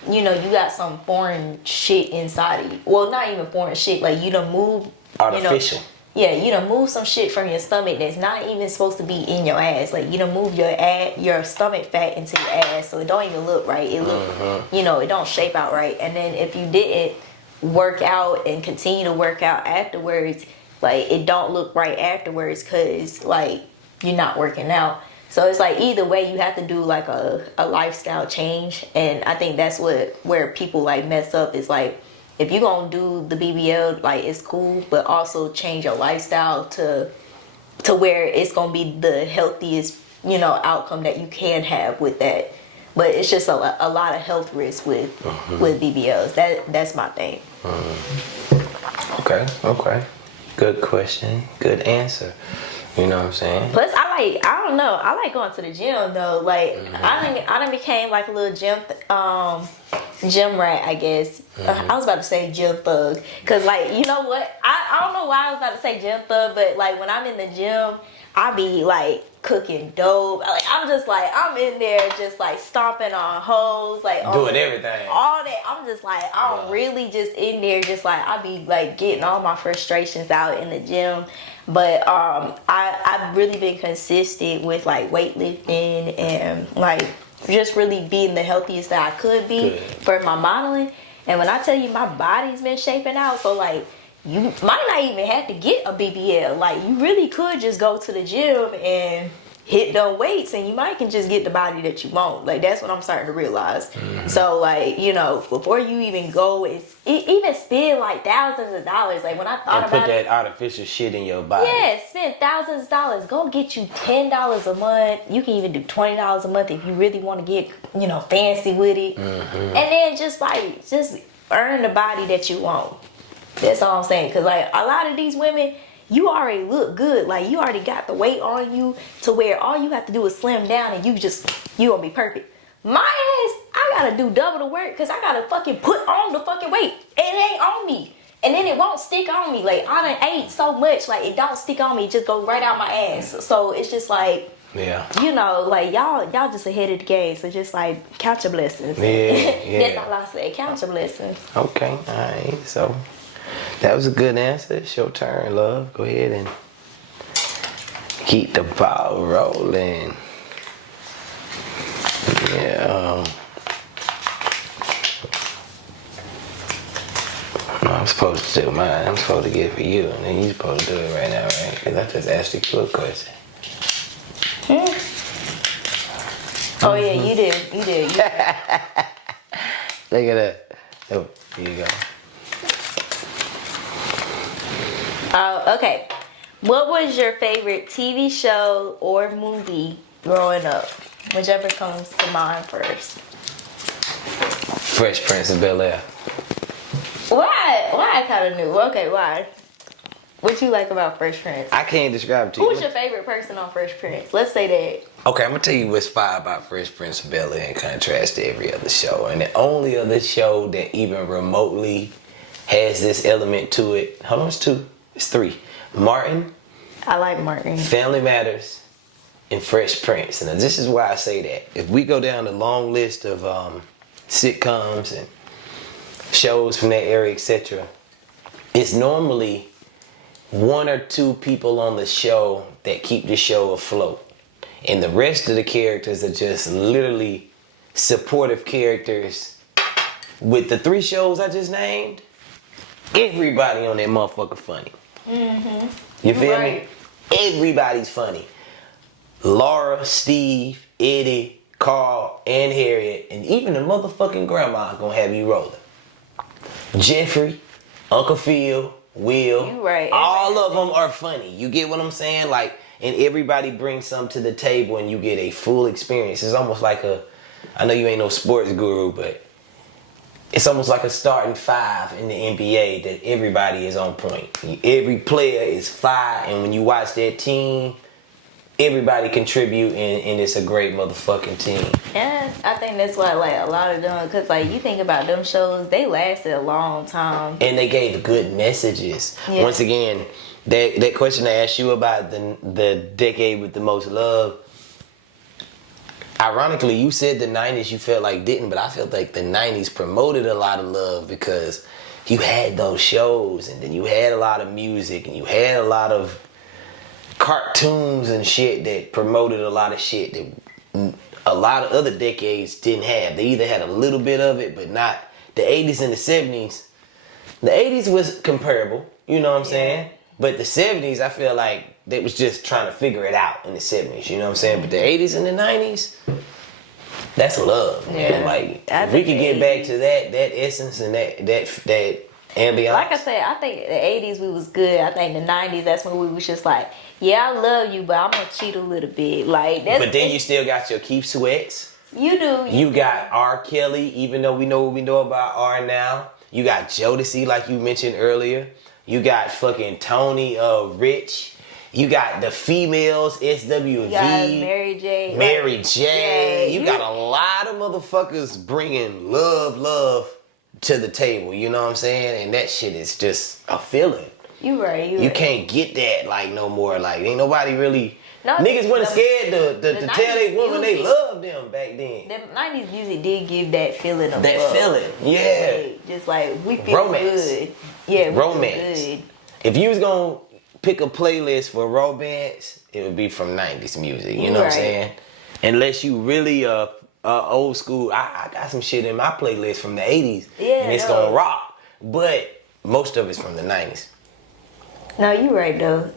you know, you got some foreign shit inside of you. Well, not even foreign shit. Like, you done move. Artificial. You know, yeah, you done move some shit from your stomach that's not even supposed to be in your ass. Like, you done move your stomach fat into your ass, so it don't even look right. It look, you know, it don't shape out right. And then if you didn't work out and continue to work out afterwards, like, it don't look right afterwards because, like, you're not working out. So it's like either way, you have to do like a lifestyle change. And I think that's where people like mess up, is like, if you're gonna do the BBL, like, it's cool, but also change your lifestyle to where it's gonna be the healthiest, you know, outcome that you can have with that. But it's just a lot of health risks with BBLs. That's my thing. Okay. Good question. Good answer. You know what I'm saying? Plus, I don't know. I like going to the gym though. Like, I done became like a little gym rat, I guess. I was about to say gym thug, cause like, you know what? I don't know why I was about to say gym thug, but like when I'm in the gym, I be like cooking dope. Like I'm just like I'm in there just like stomping on hoes, like doing everything, all that. I'm just like I'm really just in there, just like I be like getting all my frustrations out in the gym. But I've really been consistent with like weightlifting and like just really being the healthiest that I could be for my modeling. And when I tell you my body's been shaping out, so like you might not even have to get a BBL. Like you really could just go to the gym and hit them weights and you might can just get the body that you want. Like that's what I'm starting to realize. So like, you know, before you even go, even spend like thousands of dollars. Like when I thought about it. Put that artificial shit in your body. Yeah, spend thousands of dollars. Go get you $10 a month. You can even do $20 a month if you really want to get, you know, fancy with it. And then just earn the body that you want. That's all I'm saying. Cause like a lot of these women, you already look good. Like you already got the weight on you to where all you have to do is slim down and you gonna be perfect. My ass, I gotta do double the work because I gotta fucking put on the fucking weight. And it ain't on me. And then it won't stick on me. Like I done ate so much, like it don't stick on me. It just go right out my ass. So it's just like, you know, like y'all just ahead of the game. So just like count your blessings. That's all I say. Count your blessings. Okay, all right. So that was a good answer. It's your turn, love. Go ahead and keep the ball rolling. Yeah. I'm supposed to do mine. I'm supposed to get it for you, and then you're supposed to do it right now, right? Because I just asked you a question. Oh yeah, you did. Look at that. Oh, here you go. Okay. What was your favorite TV show or movie growing up? Whichever comes to mind first. Fresh Prince of Bel-Air. Why? I kind of knew. Okay, why? What you like about Fresh Prince? I can't describe it to you. Who's your favorite person on Fresh Prince? Let's say that. Okay, I'm gonna tell you what's fire about Fresh Prince of Bel-Air in contrast to every other show. And the only other show that even remotely has this element to it. Hold on, it's two. It's three. Martin. I like Martin. Family Matters and Fresh Prince. And this is why I say that. If we go down the long list of sitcoms and shows from that era, etc., it's normally one or two people on the show that keep the show afloat. And the rest of the characters are just literally supportive characters. With the three shows I just named, everybody on that motherfucker funny. You feel me? Everybody's funny. Laura, Steve, Eddie, Carl, and Harriet, and even the motherfucking grandma gonna have you rolling. Jeffrey, Uncle Phil, Will, You right. all of them are funny. You get what I'm saying? Like, and everybody brings something to the table and you get a full experience. It's almost like I know you ain't no sports guru, but it's almost like a starting five in the NBA that everybody is on point. Every player is fire, and when you watch that team, everybody contribute, and it's a great motherfucking team. Yeah, I think that's why like a lot of them, cause like you think about them shows, they lasted a long time. And they gave good messages. Yeah. Once again, that question I asked you about the decade with the most love. Ironically, you said the 90s you felt like didn't, but I felt like the 90s promoted a lot of love because you had those shows, and then you had a lot of music, and you had a lot of cartoons and shit that promoted a lot of shit that a lot of other decades didn't have. They either had a little bit of it, but not. The 80s and the 70s. The 80s was comparable, you know what I'm saying? But the 70s, I feel like they was just trying to figure it out in the 70s, you know what I'm saying? But the 80s and the 90s, that's love, man. Like, if we could get back to that essence and that ambiance. Like I said, I think the 80s we was good. I think the 90s, that's when we was just like, yeah, I love you, but I'm gonna cheat a little bit. Like that's. But then you still got your Keith Sweats. You do. You got R. Kelly, even though we know what we know about R now. You got Jodeci, like you mentioned earlier. You got fucking Tony Rich. You got the females, SWV. You got Mary J. Mary J. Yeah, you got a lot of motherfuckers bringing love to the table. You know what I'm saying? And that shit is just a feeling. You right. You can't get that like no more. Like ain't nobody really No, Niggas wasn't scared to tell they woman they loved them back then. The 90s music did give that feeling of That love. feeling, yeah. Like, just like, we feel Romance. good. Yeah, we Romance. feel good. If you was gonna pick a playlist for romance, it would be from 90s music. You know what I'm saying? Unless you really old school. I got some shit in my playlist from the 80s. Yeah, and it's gonna rock. But most of it's from the 90s. No, you right though.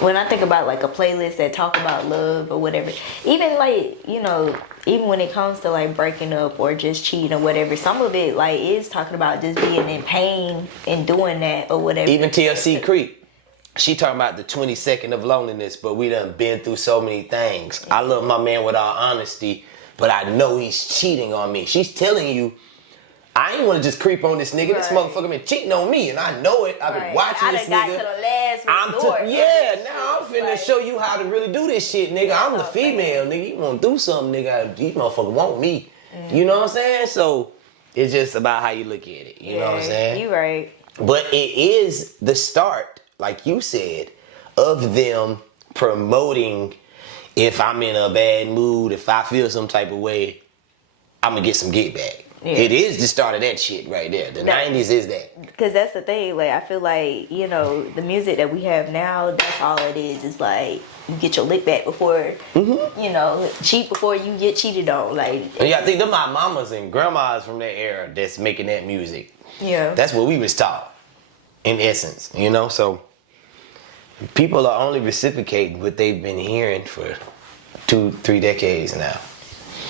When I think about like a playlist that talk about love or whatever, even like, you know, even when it comes to like breaking up or just cheating or whatever, some of it like is talking about just being in pain and doing that or whatever. Even TLC Creek, she talking about the 22nd of loneliness, but we done been through so many things. I love my man with all honesty, but I know he's cheating on me. She's telling you, I ain't want to just creep on this nigga. This motherfucker been cheating on me, and I know it. I've been watching this nigga. I done got to the last resort. Now I'm finna show you how to really do this shit, nigga. I'm the female, nigga. You want to do something, nigga? These motherfuckers want me. You know what I'm saying? So it's just about how you look at it. You know what I'm saying? You right. But it is the start, like you said, of them promoting. If I'm in a bad mood, if I feel some type of way, I'm gonna get some get back. Yeah. It is the start of that shit right there. The 90s is that. Because that's the thing. Like, I feel like, you know, the music that we have now, that's all it is. It's like, you get your lick back before, you know, cheat before you get cheated on. Like, yeah, I think them my mamas and grandmas from that era that's making that music. Yeah. That's what we was taught, in essence, you know? So, people are only reciprocating what they've been hearing for 2-3 decades now.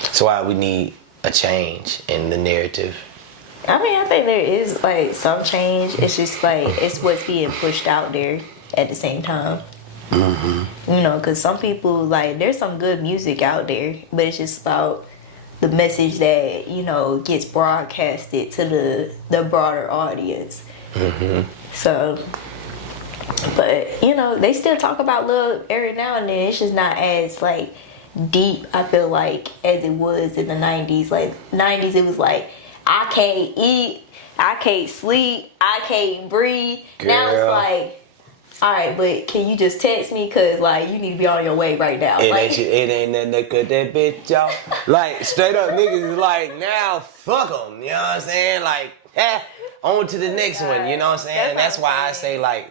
That's why we need a change in the narrative. I mean, I think there is like some change. It's just like it's what's being pushed out there at the same time. You know, because some people like there's some good music out there, but it's just about the message that, you know, gets broadcasted to the broader audience. So, but you know, they still talk about love every now and then. It's just not as like deep, I feel like, as it was in the 90s. Like 90s, it was like, I can't eat, I can't sleep, I can't breathe. Girl. Now it's like, all right, but can you just text me, cause like you need to be on your way right now. It ain't nothing that cut that bitch off. Like straight up niggas is like, now fuck them, you know what I'm saying? Like, on to the next one, you know what I'm saying? That's why I say like,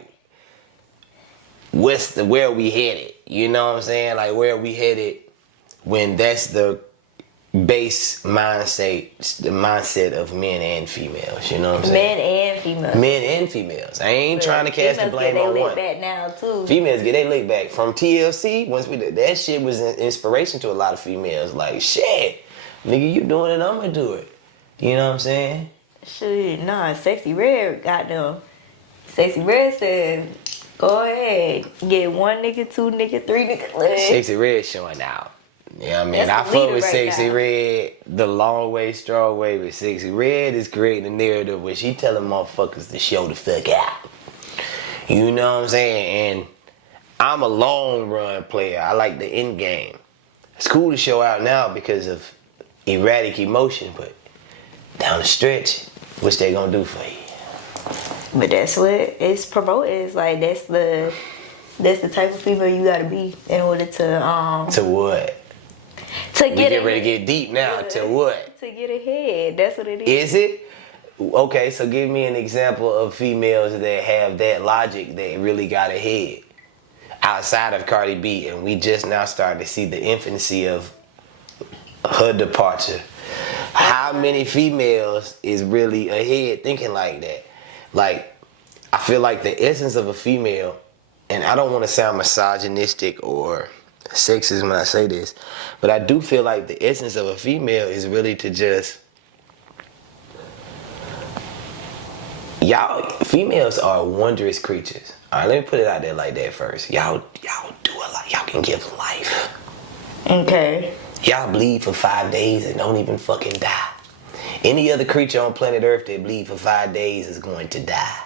where we headed, you know what I'm saying? Like where we headed when that's the base mindset of men and females, you know what I'm saying? Men and females. Men and females. I ain't trying to cast the blame on one. Females get their lick back now too. Females get their lick back from TLC. Once we did that shit was an inspiration to a lot of females. Like shit, nigga, you doing it, I'm gonna do it. You know what I'm saying? Shit, nah, Sexy Red got them. Sexy Red said, go ahead, get 1 nigga, 2 nigga, 3 nigga. Sexy Red showing out. Yeah, I mean, I fuck with Sexy Red the long way, strong way, but Sexy Red is creating a narrative where she telling motherfuckers to show the fuck out. You know what I'm saying? And I'm a long run player. I like the end game. It's cool to show out now because of erratic emotion, but down the stretch, what's they gonna do for you? But that's what it's promoted. It's like that's the type of female you gotta be in order to To what? To we get ready to get deep now. To what? To get ahead. That's what it is. Is it? Okay, so give me an example of females that have that logic that really got ahead outside of Cardi B, and we just now starting to see the infancy of her departure. How many females is really ahead thinking like that? Like, I feel like the essence of a female, and I don't want to sound misogynistic or sexist when I say this, but I do feel like the essence of a female is really to just, y'all, females are wondrous creatures. All right, let me put it out there like that first. Y'all do a lot. Y'all can give life. Okay. Y'all bleed for 5 days and don't even fucking die. Any other creature on planet Earth that bleed for 5 days is going to die.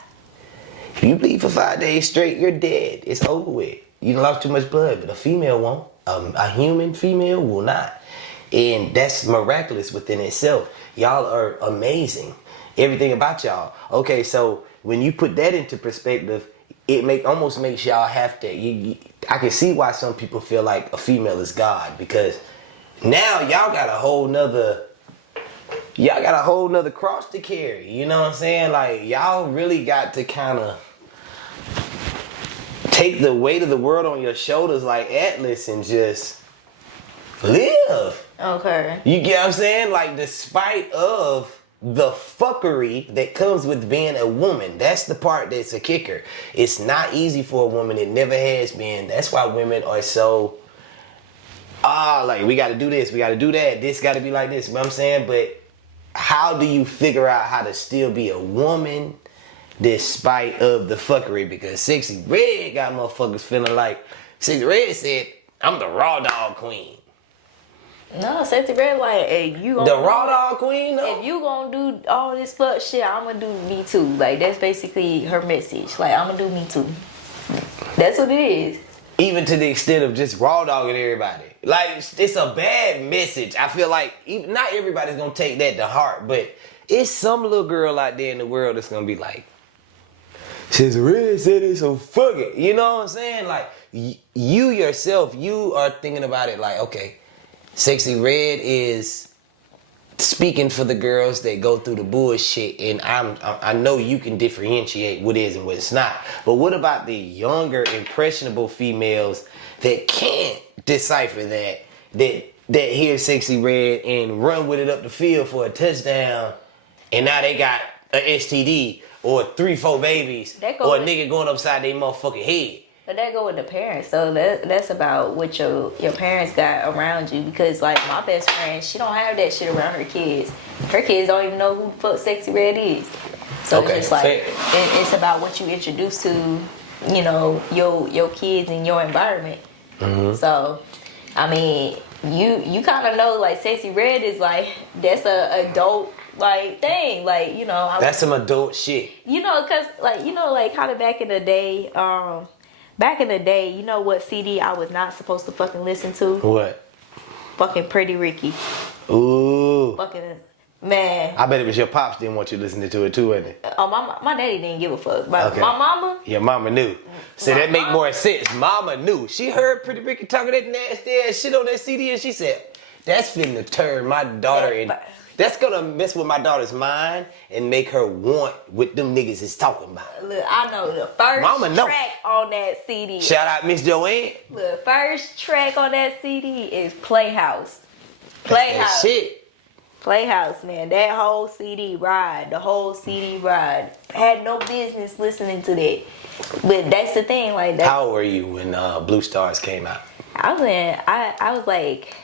If you bleed for 5 days straight, you're dead. It's over with. You lost too much blood, but a female won't. A human female will not. And that's miraculous within itself. Y'all are amazing. Everything about y'all. Okay, so when you put that into perspective, it almost makes y'all have to, I can see why some people feel like a female is God, because now y'all got a whole nother cross to carry. You know what I'm saying? Like, y'all really got to kind of take the weight of the world on your shoulders like Atlas and just live. Okay. You get what I'm saying? Like, despite of the fuckery that comes with being a woman, that's the part that's a kicker. It's not easy for a woman. It never has been. That's why women are so, like, we got to do this, we got to do that, this got to be like this. You know what I'm saying? But how do you figure out how to still be a woman despite of the fuckery? Because Sexy Red got motherfuckers feeling like, Sexy Red said, I'm the raw dog queen. No, Sexy Red like, hey, you The raw dog queen, though? If you gonna do all this fuck shit, I'ma do me too. Like, that's basically her message. Like, I'ma do me too. That's what it is. Even to the extent of just raw dogging everybody. Like, it's a bad message. I feel like not everybody's gonna take that to heart, but it's some little girl out there in the world that's gonna be like, Sexy Red said it, so fuck it. You know what I'm saying? Like, you yourself, you are thinking about it like, okay, Sexy Red is speaking for the girls that go through the bullshit, and I know you can differentiate what is and what's not. But what about the younger, impressionable females that can't decipher that hear Sexy Red and run with it up the field for a touchdown, and now they got an STD or 3-4 babies or a nigga going upside their motherfucking head? But that go with the parents, so that's about what your parents got around you. Because like my best friend, she don't have that shit around her kids. Her kids don't even know who the fuck Sexy Red is. So it's just like it's about what you introduce to, you know, your kids in your environment. Mm-hmm. So, I mean, you kind of know like Sexy Red is like, that's a adult like thing, like, you know. That's some adult shit. You know, cause like, you know, like kind of back in the day. Back in the day, you know what CD I was not supposed to fucking listen to? What? Fucking Pretty Ricky. Ooh. Fucking, man. I bet it was your pops didn't want you listening to it too, wasn't it? Oh, my daddy didn't give a fuck. My mama? Your mama knew. So that make more sense. Mama knew. She heard Pretty Ricky talking that nasty ass shit on that CD, and she said, that's finna turn my daughter in. That's gonna mess with my daughter's mind and make her want what them niggas is talking about. Look, I know the first track on that CD. Shout out Miss Joanne. The first track on that CD is Playhouse. Playhouse. Shit. Playhouse, man. That whole CD ride. The whole CD ride. Had no business listening to that. But that's the thing, like that. How old were you when Blue Stars came out? I was like,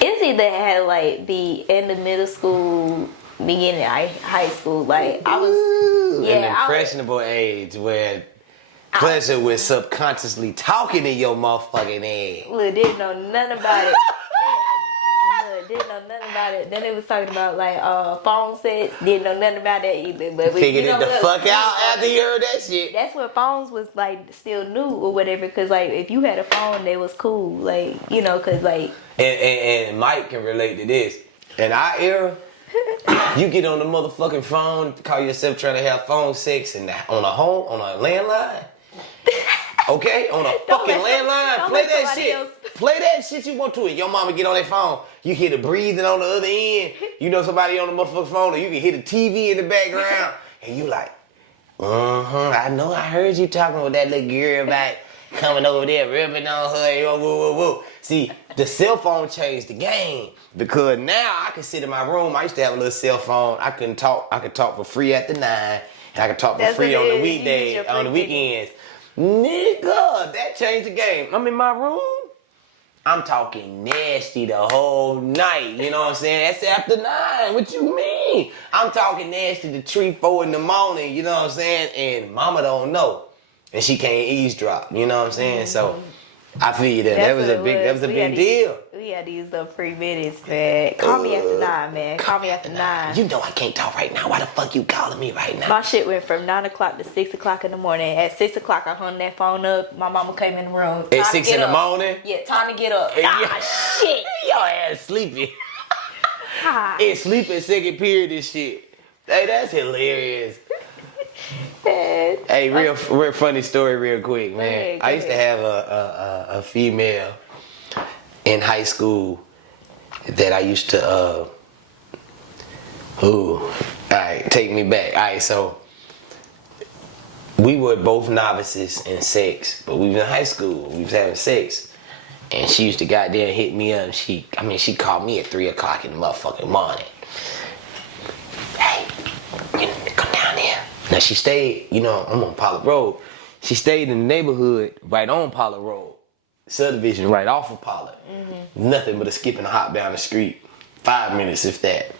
it's either had like be in the middle school, beginning of high school. Like I was, an impressionable age when pleasure was subconsciously talking in your motherfucking head. Look, didn't know nothing about it. Didn't know nothing about it. Then it was talking about like phone sets. Didn't know nothing about that either. But figured it the fuck out after you heard that shit. That's when phones was like still new or whatever. Cause like if you had a phone, they was cool. Like, you know, cause like. And Mike can relate to this. In our era, you get on the motherfucking phone, call yourself trying to have phone sex, and on a landline. Okay, on a fucking landline. Play that shit. Play that shit you want to it. Your mama get on that phone. You hear the breathing on the other end. You know somebody on the motherfucking phone, or you can hear the TV in the background, and you like, I know I heard you talking with that little girl about coming over there, rubbing on her. Whoa, whoa, whoa. See, the cell phone changed the game, because now I can sit in my room. I used to have a little cell phone. I could talk for free after 9, and I could talk for free on the weekdays, on the weekends. Nigga, that changed the game. I'm in my room. I'm talking nasty the whole night. You know what I'm saying? That's after 9. What you mean? I'm talking nasty to 3, 4 in the morning. You know what I'm saying? And mama don't know. And she can't eavesdrop. You know what I'm saying? So I feel you there. That was a big deal. We had to use the free minutes, man. Call me after 9, man. Call me after 9. You know I can't talk right now. Why the fuck you calling me right now? My shit went from 9 o'clock to 6 o'clock in the morning. At 6 o'clock, I hung that phone up. My mama came in the room. At 6 in the morning? Yeah, time to get up. Shit. Your ass sleepy. It's sleeping second period and shit. Hey, that's hilarious. Hey, real funny story, real quick, man. ahead, go I used to have a female in high school that I used to. All right, take me back. All right, so we were both novices in sex, but we was in high school. We was having sex, and she used to goddamn hit me up. She called me at 3 o'clock in the motherfucking morning. Hey, come down here. Now she stayed, I'm on Pollard Road. She stayed in the neighborhood right on Pollard Road. Subdivision right off of Pollard. Mm-hmm. Nothing but a skip and a hop down the street. 5 minutes, if that.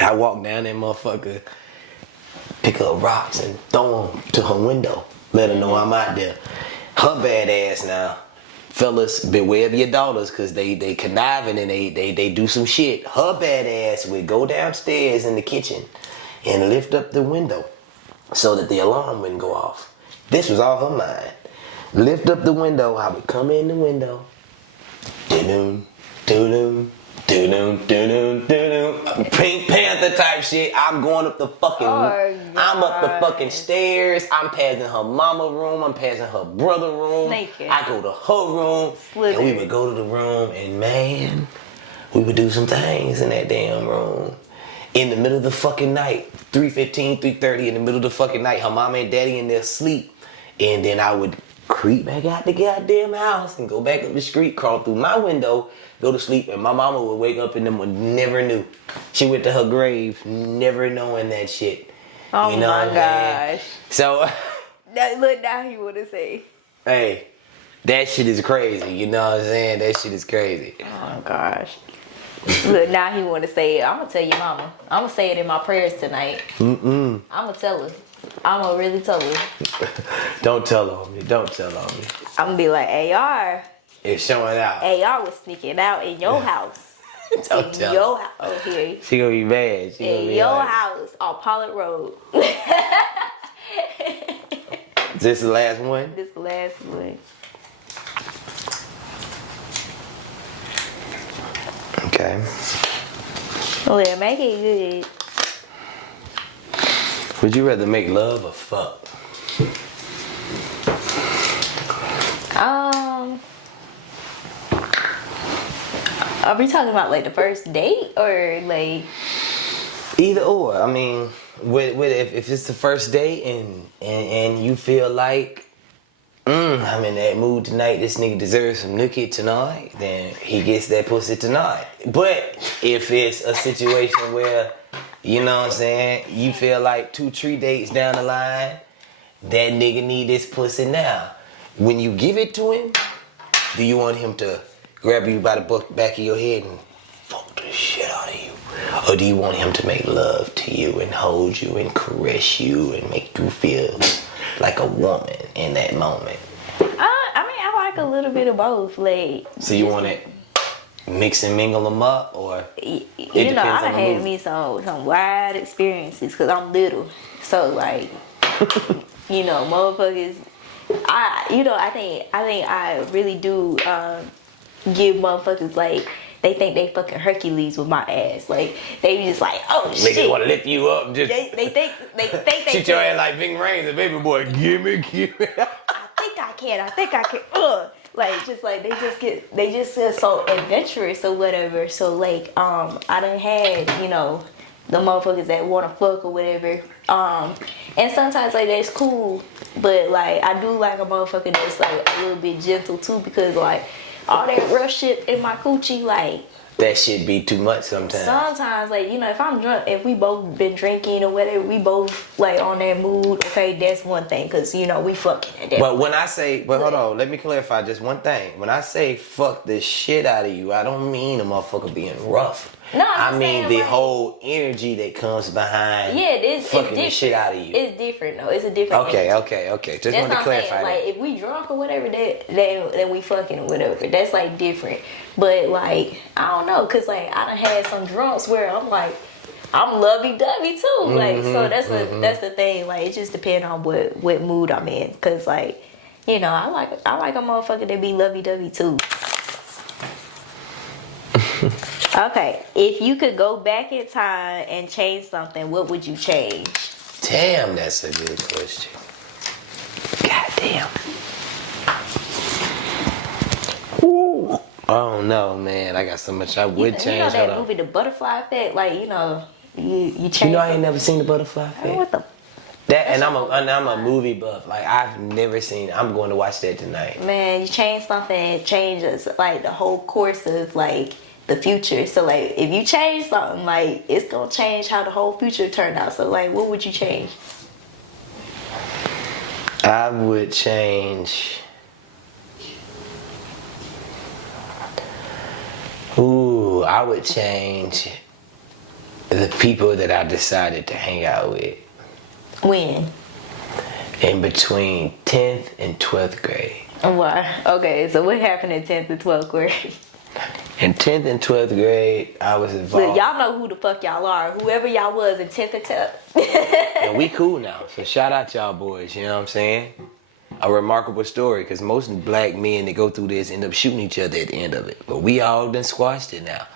I walk down that motherfucker, pick up rocks and throw them to her window. Let her know I'm out there. Her bad ass now. Fellas, beware of your daughters, cause they conniving and they do some shit. Her bad ass would go downstairs in the kitchen and lift up the window so that the alarm wouldn't go off. This was all her mind. Lift up the window, I would come in the window. Do-doom, do-doom, do-doom, do-doom, do-doom. Pink Panther type shit. I'm going up the fucking, I'm up the fucking stairs. I'm passing her mama room. I'm passing her brother room. Snaking. I go to her room. And we would go to the room and man, we would do some things in that damn room. In the middle of the fucking night, 3:15, 3:30 in the middle of the fucking night, her mama and daddy in their sleep. And then I would creep back out the goddamn house and go back up the street, crawl through my window, go to sleep, and my mama would wake up and them one never knew. She went to her grave never knowing that shit. Oh you know my what gosh. I mean? So Look, now he wanna say. hey, that shit is crazy, you know what I'm saying? That shit is crazy. Oh gosh. Look, now he wanna say it. I'm gonna tell your mama. I'm gonna say it in my prayers tonight. I'm gonna tell her. I'm gonna really tell her. Don't tell on me. Don't tell on me. I'm gonna be like, AR. It's showing out. AR was sneaking out in your house. Don't tell Your house. Oh, here. She gonna be mad. She gonna In be your like, house on Pollard Road. Is this the last one? This the last one. Okay. Well, make it good. Would you rather make love or fuck? Are we talking about like the first date or like? Either or. I mean, if it's the first date and you feel like I'm in that mood tonight, this nigga deserves some nookie tonight, then he gets that pussy tonight. But if it's a situation where, you know what I'm saying, you feel like 2-3 dates down the line, that nigga need this pussy now. When you give it to him, do you want him to grab you by the back of your head and fuck the shit out of you? Or do you want him to make love to you and hold you and caress you and make you feel like a woman in that moment? I mean, I like a little bit of both. Like, so you want it mix and mingle them up, or you know, I done had me some wild experiences because I'm little. So like, you know, motherfuckers. I think I really do give motherfuckers like. They think they fucking Hercules with my ass. Like, they be just like, oh shit. Niggas wanna lift you up and just... They think they shoot your ass like Ving Rhames and baby boy, give me. I think I can. Like, just like, they just get so adventurous or whatever. So, like, I done had, you know, the motherfuckers that wanna fuck or whatever. And sometimes, like, that's cool. But, like, I do like a motherfucker that's, like, a little bit gentle, too. Because, like, all that rough shit in my coochie, like... That shit be too much sometimes. Sometimes, like, you know, if I'm drunk, if we both been drinking or whatever, we both, like, on that mood, okay, that's one thing. Because, you know, we fucking at that But when I say... But hold on, let me clarify just one thing. When I say fuck the shit out of you, I don't mean a motherfucker being rough. No, I mean the like, whole energy that comes behind it's fucking the shit out of you. It's different, though. It's a different Okay. Just want to clarify that. Like, if we drunk or whatever, then we fucking or whatever. That's, like, different. But, like, I don't know. Because, like, I done had some drunks where I'm, like, I'm lovey-dovey, too. Like, so that's the thing. Like, it just depends on what mood I'm in. Because, like, you know, I like a motherfucker that be lovey-dovey, too. Okay, if you could go back in time and change something, what would you change? Damn, that's a good question. God damn. Ooh. I don't know, man. I got so much I would change. You know that Hold on. movie, The Butterfly Effect? Like, you change. You know, I ain't never seen The Butterfly Effect. What the? That, and I'm a movie buff. Like, I've never seen. I'm going to watch that tonight. Man, you change something, it changes like the whole course of like the future. So like, if you change something, like it's gonna change how the whole future turned out. So like, what would you change? I would change. Ooh, I would change the people that I decided to hang out with. When? In between 10th and 12th grade. Why? Okay, so what happened in 10th and 12th grade? In 10th and 12th grade, I was involved. Look, y'all know who the fuck y'all are. Whoever y'all was in 10th and 12th. And we cool now. So shout out y'all boys, you know what I'm saying? A remarkable story, because most black men that go through this end up shooting each other at the end of it. But we all done squashed it now.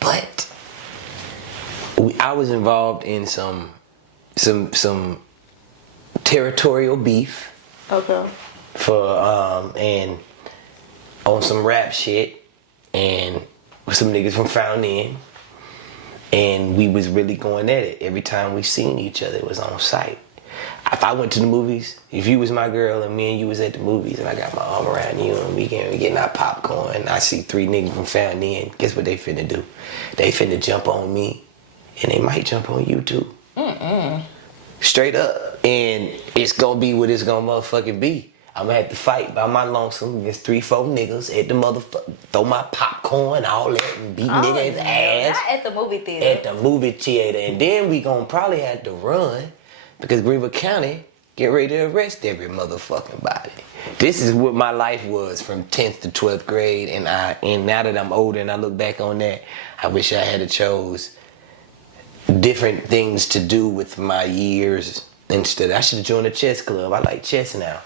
But I was involved in some territorial beef. Okay. And on some rap shit, and with some niggas from Fountain Inn, and we was really going at it. Every time we seen each other, it was on sight. If I went to the movies, if you was my girl and me and you was at the movies and I got my arm around you and we getting our popcorn, and I see 3 niggas from Fountain Inn, guess what they finna do? They finna jump on me, and they might jump on you too. Straight up. And it's gonna be what it's gonna motherfucking be. I'm gonna have to fight by my lonesome against 3-4 niggas at the motherfucker, throw my popcorn, all that, and beat niggas' ass. Not at the movie theater. At the movie theater. And then we gonna probably have to run because Greenville County get ready to arrest every motherfucking body. This is what my life was from 10th to 12th grade. And now that I'm older and I look back on that, I wish I had chose different things to do with my years instead. I should have joined a chess club. I like chess now.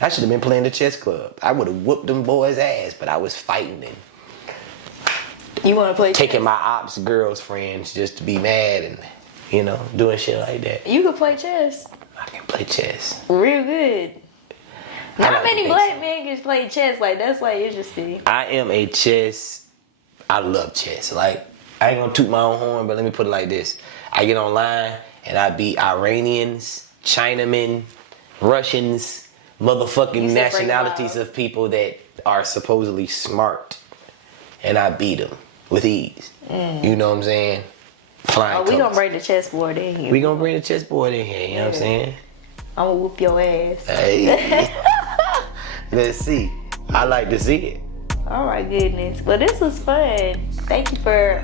I should have been playing the chess club. I would have whooped them boys' ass, but I was fighting them. You want to play Taking chess? my ops girls' friends just to be mad and, doing shit like that. You can play chess. I can play chess. Real good. I Not like many to black think men can play chess. Like, that's like interesting. I am a chess. I love chess. Like, I ain't gonna toot my own horn, but let me put it like this. I get online and I beat Iranians, Chinamen, Russians, motherfucking nationalities of people that are supposedly smart. And I beat them with ease. You know what I'm saying? Flying We colors. gonna bring the chessboard in here. We gonna bring the chessboard in here, you know what I'm saying? I'm gonna whoop your ass. Hey. Let's see. I like to see it. Oh my goodness. Well, this was fun. Thank you for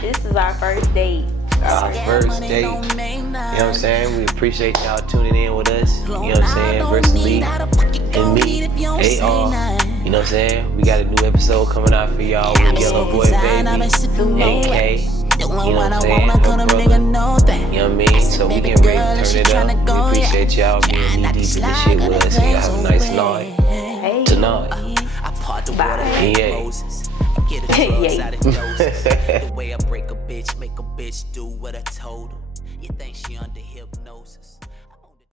this is our first date. Our first date. You know what I'm saying? We appreciate y'all tuning in with us. You know what I'm saying? Versus Lee and me, AR. You know what I'm saying? We got a new episode coming out for y'all with Yellow Boy Baby, AK. You know what I'm saying? Her brother. You know what I mean? So we getting ready to turn it up. We appreciate y'all being knee deep in this shit with us. Y'all have a nice night. Hey. Tonight. Bye. Yeah. Get the drugs out of doses. The way I break a bitch, make a bitch do what I told her. You think she under hypnosis?